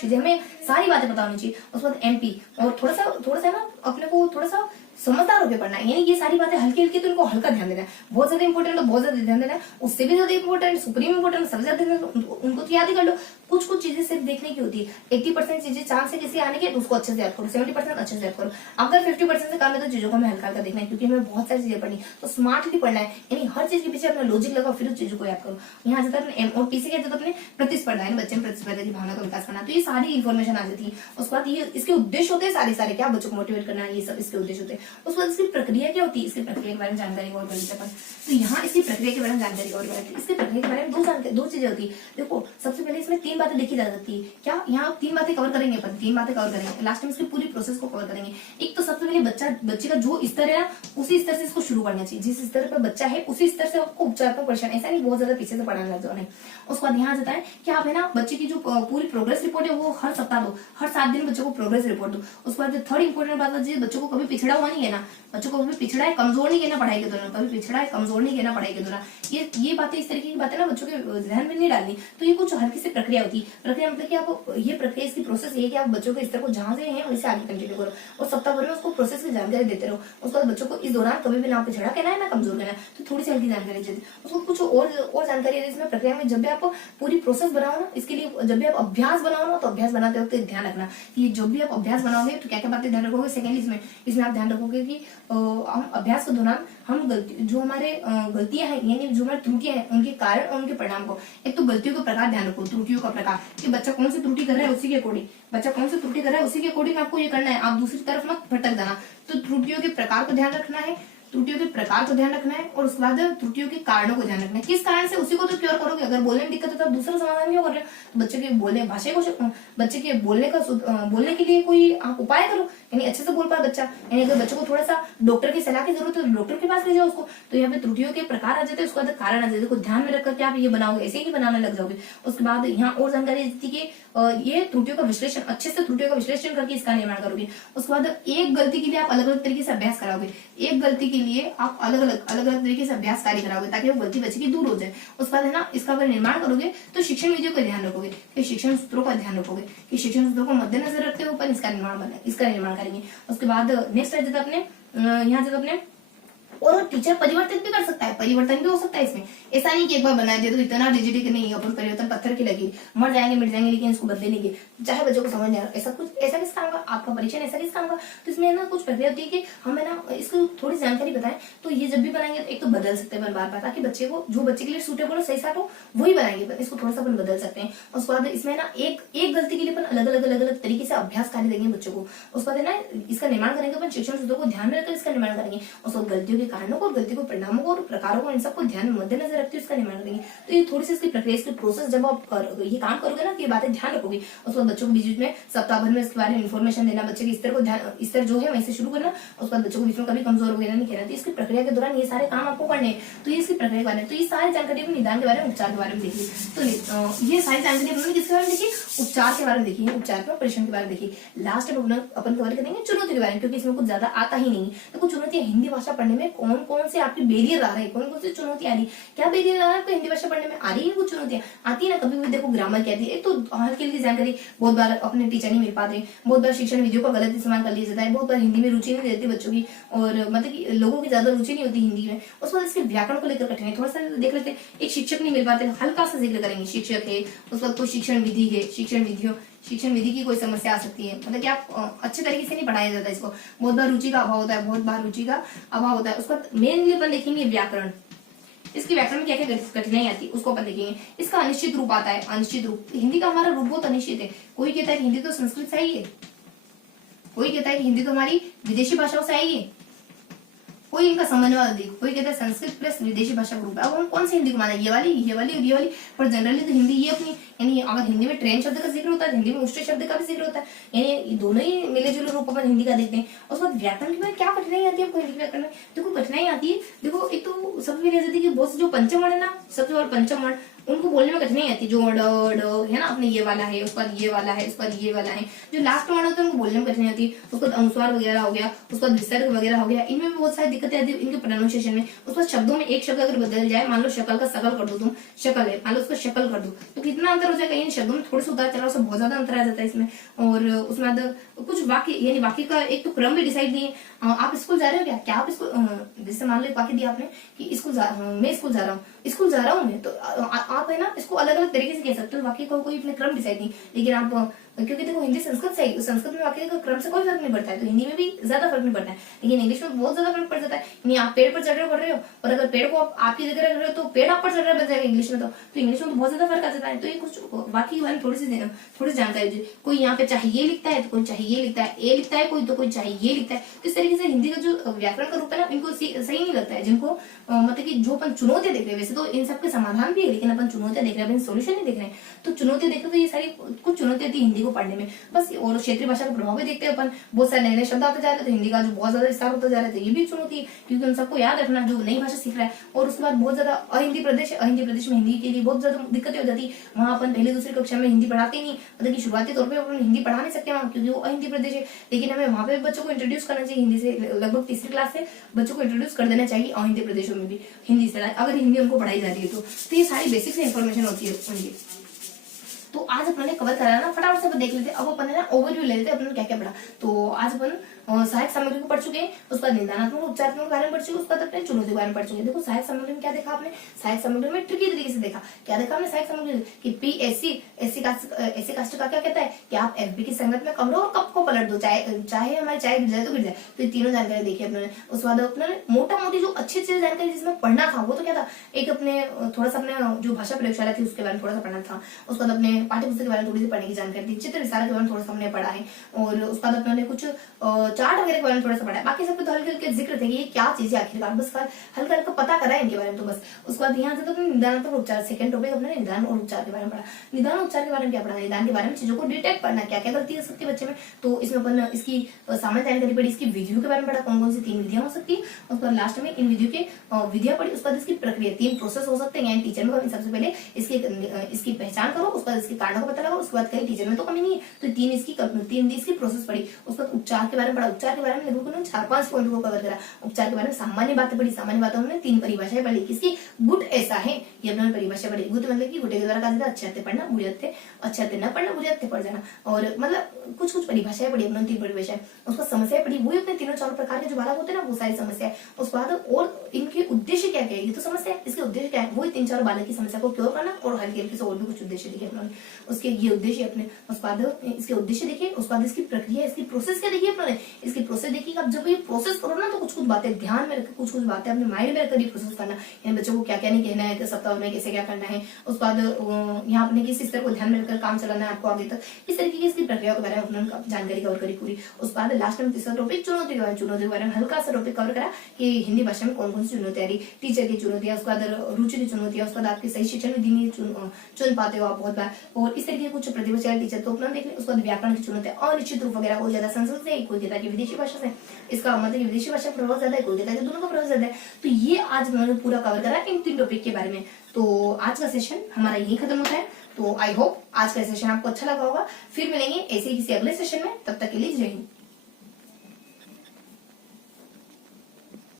चीजें हमें सारी बातें पता होनी चाहिए। उसके बाद एमपी, और थोड़ा सा ना अपने को थोड़ा सा समझदार होकर पढ़ना है। यानी ये सारी बातें हल्की तो इनको हल्का ध्यान देना है, बहुत ज्यादा इंपॉर्टेंट तो बहुत ज्यादा ध्यान देना है, उससे भी ज्यादा इंपॉर्टेंट, सुप्रीम इंपॉर्टेंट, सबसे ज्यादा उनको तो याद ही कर लो। कुछ चीजें सिर्फ देखने की होती है। 80% चीजें चांस है किसी आने के, तो उसको अच्छे से याद करो, 70% अच्छे से याद करो। अगर 50% से काम है तो चीजों को हमें हल्का देखना है, क्योंकि हमें बहुत सारी चीजें पढ़नी, तो स्मार्टली पढ़ना है। यानी हर चीज के पीछे अपना लॉजिक लगाओ, फिर उस चीजों को याद करो। यहाँ जाता है एम और पी से क्या जाता है अपने प्रतिस्पर्धा, है बच्चे में प्रतिस्पर्धा की भावना का विकास करना। तो ये सारी इन्फॉर्मेशन आ जाती है। उसके बाद ये इसके उद्देश्य होते हैं सारे क्या, बच्चों को मोटिवेट करना, ये सब इसके उद्देश्य होते हैं। उसके बाद इसकी प्रक्रिया क्या होती है, इसकी प्रक्रिया के बारे में जानकारी और कर लेते हैं अपन। तो यहाँ इसकी प्रक्रिया के बारे में जानकारी और कर, इसकी प्रक्रिया के बारे में दो चीजें होती है। देखो सबसे पहले इसमें 3 बातें देखी जा सकती है। क्या यहाँ 3 बातें कवर करेंगे अपन, 3 बातें कवर करेंगे, लास्ट में इसकी पूरी प्रोसेस को कवर करेंगे। एक तो सबसे पहले बच्चे का जो स्तर है ना, उसी स्तर से इसको शुरू करना चाहिए। जिस स्तर पर बच्चा है उसी स्तर से आपको उपचार पर परेशान, ऐसा नहीं बहुत ज्यादा पीछे से पढ़ाने लग जाओ नहीं। उसके बाद यहाँ जाता है कि आप है ना बच्चे की जो पूरी प्रोग्रेस रिपोर्ट है वो हर सप्ताह दो, हर 7 दिन बच्चों को प्रोग्रेस रिपोर्ट दो। उसके बाद थर्ड इंपोर्टेंट बात है, बच्चों को कभी पिछड़ा हुआ नहीं है ना, बच्चों को कभी पिछड़ा है कमजोर नहीं कहना पढ़ाई के दौरान, कभी पिछड़ा है कमजोर नहीं कहना पढ़ाई के दौरान। ये बातें, इस तरीके की बातें ना बच्चों के ध्यान में नहीं डालनी। तो ये कुछ हल्की सी प्रक्रिया होती है। प्रक्रिया मतलब कि आप ये प्रक्रिया, इसकी प्रोसेस ये है कि आप बच्चों के स्तर को जहां से हैं वैसे आगे कंटिन्यू करो और सप्ताह भर में उसको प्रोसेस की जानकारी देते रहो। उसके बाद बच्चों को इस दौरान कभी भी ना पिछड़ा कहना है ना कमजोर कहना है, तो थोड़ी सी हल्की जानकारी देते। उसको कुछ और जानकारी है इसमें प्रक्रिया में। जब भी आप पूरी प्रोसेस बनाओ ना, इसके लिए जब भी आप अभ्यास बनाओ ना, तो अभ्यास बनाते वक्त ध्यान रखना कि जब भी आप अभ्यास बनाओगे तो क्या क्या बातें ध्यान रखोगे। सेकेंडली इसमें आप ध्यान रखोगे कि हम अभ्यास के दौरान हम जो हमारे गलतियां हैं यानी जो हमारी त्रुटियां हैं उनके कारण और उनके परिणाम को, एक तो गलतियों का प्रकार ध्यान रखो, त्रुटियों का प्रकार कि बच्चा कौन सी त्रुटि कर रहा है उसी के अकॉर्डिंग, बच्चा कौन सी त्रुटि कर रहा है उसी के अकॉर्डिंग आपको ये करना है। आप दूसरी तरफ मत भटक जाना। तो त्रुटियों के प्रकार को ध्यान रखना है, त्रुटियों के प्रकार को ध्यान रखना है और उसके बाद त्रुटियों के कारणों को ध्यान रखना है। किस कारण से उसी को तो क्योर करोगे। अगर बोलने में दिक्कत है तो आप दूसरा समाधान क्यों कर रहे हो। तो बच्चे के बोलने भाषा को, बच्चे के बोलने के लिए कोई आप उपाय करो, यानी अच्छे से बोल पाए बच्चा। यानी अगर बच्चे को थोड़ा सा डॉक्टर की सलाह की जरूरत है तो डॉक्टर के पास ले जाओ उसको। तो यहाँ पे त्रुटियों के प्रकार आ जाते हैं, उसके बाद कारण आ जाते हैं। ध्यान में रखकर के आप ये बनाओगे, ऐसे ही बनाने लग जाओगे। उसके बाद यहाँ और जानकारी देती है कि ये त्रुटियों का विश्लेषण, अच्छे से त्रुटियों का विश्लेषण करके इसका निर्माण करोगे। उसके बाद एक गलती के लिए आप अलग अलग तरीके से अभ्यास कराओगे। एक गलती के लिए आप अलग अलग तरीके से अभ्यास कार्य कराओगे ताकि वो गलती बच्चे की दूर हो जाए। उसके बाद है ना इसका अगर निर्माण करोगे तो शिक्षण विधियों का ध्यान रखोगे, कि शिक्षण सूत्रों का ध्यान रखोगे, कि शिक्षण सूत्रों को मद्देनजर रखते हुए अपन इसका निर्माण करेंगे। उसके बाद नेक्स्ट है जब अपने यहाँ जब अपने और टीचर परिवर्तित भी कर सकता है, परिवर्तन भी हो सकता है इसमें। ऐसा नहीं कि एक बार बना दिया तो इतना रिजिड कि नहीं अपन परिवर्तन पत्थर की लगी, मर जाएंगे मिट जाएंगे लेकिन इसको बदले नहीं, चाहे बच्चों को समझ नहीं आ रहा। ऐसा किस काम का आपका परीक्षण, ऐसा किस काम का। तो इसमें ना कुछ प्रक्रिया होती है कि हम है ना इसको थोड़ी जानकारी बताएं। तो ये जब भी बनाएंगे तो एक तो बदल सकते हैं बार बार, ताकि बच्चे को जो बच्चे के लिए सूटेबल हो, सही साथ हो, वही बनाएंगे। इसको थोड़ा सा अपन बदल सकते हैं। उसके बाद इसमें ना एक गलती के लिए अपन अलग अलग तरीके से अभ्यास कार्य देंगे बच्चों को। उसके बाद है ना इसका निर्माण करेंगे अपन, शिक्षण सूत्रों को ध्यान में रखकर इसका निर्माण करेंगे। उसको गलतियों के कारणों को, गलती को परिणामों को और प्रकारों को, इन सबको ध्यान में मद्देनजर रखते हुए इसका निर्माण करेंगे। तो ये थोड़ी सी इसकी प्रक्रिया, इसकी प्रोसेस जब आप ये काम करोगे ना तो ये बातें ध्यान रखोगे। उसके बाद बच्चों को बीच में सप्ताह भर में इसके बारे में इन्फॉर्मेशन देना, बच्चे के स्तर को स्तर जो है वहीं से शुरू करना। उसके बाद बच्चों को बीच में कभी कमजोर वगैरह नहीं कहना। तो इसकी प्रक्रिया के दौरान ये सारे काम आपको करने हैं। तो ये इसकी प्रक्रिया के बारे में, तो ये सारी जानकारी अपने निदान के बारे में, उपचार के बारे में देखिए। तो ये सारी जानकारी अपने किसके बारे में देखिए, उपचार के बारे में देखिए, उपचार के परीक्षण के बारे में देखिए। लास्ट में अपन कवर करेंगे चुनौती के बारे में, क्योंकि इसमें कुछ ज्यादा आता ही नहीं। तो कुछ चुनौतियां हिंदी भाषा पढ़ने में कौन कौन से आपकी बैरियर आ रहे हैं, कौन कौन सी चुनौती आ रही, क्या बैरियर आ रहा है आपको हिंदी भाषा पढ़ने में, आ रही है कुछ चुनौतियां आती है ना। कभी भी देखो ग्रामर क्या आती है, एक तो हल्की जानकारी बहुत बार अपने टीचर नहीं मिल पाते, बहुत बार शिक्षण विधियों का गलत इस्तेमाल कर लिया जाता है, बहुत बार हिंदी में रुचि नहीं देती बच्चों की, और मतलब कि लोगों की ज्यादा रुचि नहीं होती हिंदी में। उसके बाद इसके व्याकरण को लेकर कठिनाई थोड़ा सा देख लेते हैं। एक शिक्षक नहीं मिल पाते, हल्का सा जिक्र करेंगे, शिक्षक है, उसके बाद कोई शिक्षण विधि है, शिक्षण विधि की कोई समस्या आ सकती है, मतलब कि आप अच्छे तरीके से नहीं पढ़ाया जाता इसको, बहुत बार रुचि का अभाव होता है, बहुत बार रुचि का अभाव होता है। उसके बाद मेनली अपन देखेंगे व्याकरण, इसके व्याकरण में क्या क्या कठिनाई आती है उसको अपन देखेंगे। इसका अनिश्चित रूप आता है, अनिश्चित रूप, हिंदी का हमारा रूप बहुत अनिश्चित है। कोई कहता है कि हिंदी तो संस्कृत से आई है, कोई कहता है कि हिंदी तो हमारी विदेशी भाषाओं से आई है, कोई इनका समन्वय, कोई कहता है संस्कृत प्लस विदेशी भाषा ग्रुप है। अब हम कौन सी हिंदी को माना, ये वाली और ये वाली। पर जनरली तो हिंदी ये अपनी, यानी अगर हिंदी में ट्रेन शब्द का जिक्र होता है, हिंदी में उष्ट शब्द का भी जिक्र होता है, यानी दोनों ही मिले जुले रूप अपन हिंदी का देखते हैं। उसके बाद व्याकरण के बाद क्या कठिनाई आती है आपको हिंदी व्याकरण में, देखो कठिनाई आती है। देखो एक तो सबसे पहले आती है कि बहुत से जो पंचम वर्ण है ना, सबसे बड़ा पंचम वर्ण, उनको बोलने में कठिनाई आती है। जो ड है ना, अपने ये वाला है, उस पर ये वाला है, उस पर ये वाला है, जो लास्ट वर्ण होता है उनको बोलने में कठिनाई आती है। उसके बाद अनुस्वार वगैरह हो गया, उसके बाद विसर्ग वगैरह हो गया, इनमें भी बहुत सारी दिक्कतें आती है इनके प्रोनाउंसिएशन में। उसके बाद शब्दों में एक शब्द अगर बदल जाए, मान लो शकल का सकल कर दो, तुम शकल है, मान लो उसको शकल कर दो, तो कितना अंतर हो जाएगा। इन शब्दों में थोड़ा सा उतार चढ़ाव से बहुत ज्यादा अंतर आ जाता है इसमें। और उसमें बाद कुछ वाक्य, यानी वाक्य का एक तो क्रम भी डिसाइड नहीं है। आप स्कूल जा रहे हो क्या आप स्कूल, जैसे मान लो एक वाक्य दिया आपने कि मैं स्कूल जा रहा हूँ मैं, तो आप है ना इसको अलग अलग तरीके से कह सकते हो, वाक्य का कोई अपने क्रम डिसाइड नहीं। लेकिन आप क्योंकि देखो हिंदी संस्कृत से ही, संस्कृत में वाक्य का क्रम से कोई फर्क नहीं पड़ता है, तो हिंदी में भी ज्यादा फर्क नहीं पड़ता है, लेकिन इंग्लिश में बहुत ज्यादा फर्क पड़ जाता है। यानी आप पेड़ पर चढ़ रहे हो पढ़ रहे हो, और अगर पेड़ को आप आपकी जगह रख रहे हो तो पेड़ आप पर चढ़ रहा है बन जाएगा इंग्लिश में, तो इंग्लिश में तो बहुत ज्यादा फर्क आ जाता है। तो ये कुछ वाक्य के बारे में थोड़ी जानकारी दी। कोई यहाँ पे चाहिए लिखता है तो कोई चाहिए लिखता है, ए लिखता है कोई तो कोई चाहिए लिखता है। तो इस तरीके से हिंदी का जो व्याकरण का रूप है ना, इनको सही नहीं लगता है, जिनको मतलब कि जो अपन चुनौतियां देख रहे हैं, वैसे तो इन सबके समाधान भी है, लेकिन अपन चुनौतियां देख रहे हैं, अपन सोल्यूशन नहीं देख रहे हैं। तो चुनौतियां देख रहे तो ये सारी कुछ चुनौतियां थी हिंदी को पढ़ने में बस। और क्षेत्रीय भाषा का प्रभाव भी देखते हैं अपन, बहुत सारे नए नए शब्द आते जा रहे हैं, तो हिंदी का जो बहुत ज्यादा विस्तार होता जा रहा है, तो ये भी चुनौती है, क्योंकि उन सबको याद रखना जो नई भाषा सीख रहा है। और उसके बाद बहुत ज्यादा अहिंदी प्रदेश में हिंदी के लिए बहुत ज्यादा दिक्कतें हो जाती है। वहाँ अपन पहले दूसरी कक्षा में हिंदी पढ़ाते नहीं, मतलब कि शुरुआती तौर पर अपन हिंदी पढ़ा नहीं सकते वहाँ, क्योंकि वो अहिंदी प्रदेश है। लेकिन हमें वहाँ पे बच्चों को इंट्रोड्यूस करना चाहिए हिंदी से, लगभग तीसरी क्लास से बच्चों को इंट्रोड्यूस कर देना चाहिए अहिंदी प्रदेशों में भी हिंदी से, अगर हिंदी उनको पढ़ाई जा रही है तो ये सारी बेसिक से इन्फॉर्मेशन होती है उनकी। तो आज अपन ने कवर कराया ना, फटाफट से अपन देख लेते। अब अपन ने ना ओवरव्यू ले लेते, अपन ने क्या क्या पढ़ा। तो आज अपन सहायक सामग्री को पढ़ चुके हैं, उसके बाद निदानात्मक उपचारात्मक के बारे में पढ़ चुके, उसके बाद अपने चुनौती के बारे में पढ़ चुके। देखो सहायक सामग्री में क्या देखा आपने, सहायक सामग्री में ट्रिकी तरीके से देखा। क्या देखा आपने सहायक सामग्री कि पीएससी एससी कास्ट का क्या कहता है कि आप एफबी की संगत में कम रहो और कप को पलट दो, चाहे हमारी चाय गिर जाए तो गिर जाए। तो ये तीनों जानकारी देखी अपने। उसके बाद अपने मोटा मोटी जो अच्छी अच्छी जानकारी जिसमें पढ़ना था वो तो क्या था, एक अपने थोड़ा सा अपने जो भाषा प्रयोगशाला थी उसके बारे में थोड़ा सा पढ़ना था। उसके बाद अपने पाठ्य पुस्तक के बारे में थोड़ी सी पढ़ने की जानकारी थी, चित्र विस्तार के बारे में थोड़ा सा हमने पढ़ा है, और उसके बाद अपने कुछ चार्ट वगैरह के बारे में थोड़ा सा पढ़ा है। बाकी सब तो हल्के हल्के जिक्र थे कि ये क्या चीज है आखिरकार, बस हल्का हल्का पता करा है इनके बारे में। तो बस उसके बाद यहाँ से तो निदानात्मक उपचार, सेकंड टॉपिक अपने निदान और उपचार के बारे में पढ़ा। निदान उपचार के बारे में क्या पढ़ा, निदान के बारे में चीजों को डिटेक्ट करना, क्या क्या गलती हो सकती है बच्चे में। तो इसमें अपन इसकी सामान्य जानकारी पढ़ी, इसकी विधियों के बारे में पढ़ा, कौन कौन सी 3 विधियां हो सकती है। उसके बाद लास्ट में इन विधियों के विधियां पढ़ी, उसके बाद इसकी प्रक्रिया 3 प्रोसेस हो सकते हैं टीचर में। सबसे पहले इसकी पहचान करो, उसके बाद इसके कारणों का पता लगाओ, उसके बाद कहीं टीचर में तो कमी नहीं है तो 3 इसकी प्रोसेस पढ़ी। उसके बाद उपचार के बारे में पढ़ा। उपचार के बारे में लगभग 4-5 पॉइंट को कवर करा। उपचार के बारे में सामान्य बातें पढ़ी, सामान्य बातों में 3 परिभाषाएं पढ़ी। किसकी, गुड ऐसा है, ये अपने परिभाषा पढ़ी। गुड मतलब कि गुटे के द्वारा कहा जाता है अच्छे हत्ते पढ़ना, बुरे हत्ते अच्छे हत्ते न पढ़ना, बुरे हत्ते पढ़ जाना। और मतलब कुछ परिभाषाएं पढ़ी अपने 3 परिभाषाएं। उसका समस्या पढ़ी, वही अपने 3-4 प्रकार के जो बालक होते हैं ना वो सारी समस्या। उसके बाद और इनके उद्देश्य क्या क्या है, ये तो समस्या है, इसके उद्देश्य क्या है, वही 3-4 बालक की समस्या को क्योर करना, और हल्के हल्के से और भी कुछ उद्देश्य दिखे अपने उसके, ये उद्देश्य अपने। उसके बाद इसके उद्देश्य देखिए, उसके बाद इसकी प्रक्रिया, इसकी प्रोसेस क्या देखिए अपने, इसकी प्रोसेस देखिए। अब जब ये प्रोसेस करो ना तो कुछ बातें ध्यान में रखकर, कुछ बातें अपने माइंड में रखकर प्रोसेस करना, यानी बच्चों को क्या क्या नहीं कहना है, सप्ताह में कैसे क्या करना है। उसके बाद यहाँ अपने किस तरह को ध्यान में रखकर काम चलाना है आपको आगे तक, इस तरीके की इसकी प्रक्रिया के बारे में अपने जानकारी कवर करी पूरी। उसके बाद लास्ट में तीसरा टॉपिक चुनौती के बारे में हल्का सा टॉपिक कवर करा कि हिंदी भाषा में कौन कौन सी चुनौतियां आ रही, टीचर की चुनौतियां, उसके बाद रुचि की चुनौतियां, उसके बाद आपकी सही शिक्षण विधि नहीं चुन पाते हो आप बहुत बार, और इस तरीके कुछ प्रतिभाशाली टीचर तो अपना देख ले। उसके बाद व्याकरण की चुनौतियां, अनिश्चित रूप वगैरह हो ज्यादा संस्कृत से, कोई कहता है कि विदेशी भाषा से, इसका मतलब विदेशी भाषा प्रभाव ज्यादा है, कोई कहता है कि दोनों का प्रभाव ज्यादा है। तो ये आज मैंने पूरा कवर करा इन 3 टॉपिक के बारे में। तो आज का सेशन हमारा यही खत्म होता है। तो आई होप आज का सेशन आपको अच्छा लगा होगा। फिर मिलेंगे ऐसे ही किसी अगले सेशन में, तब तक के लिए जय हिंद।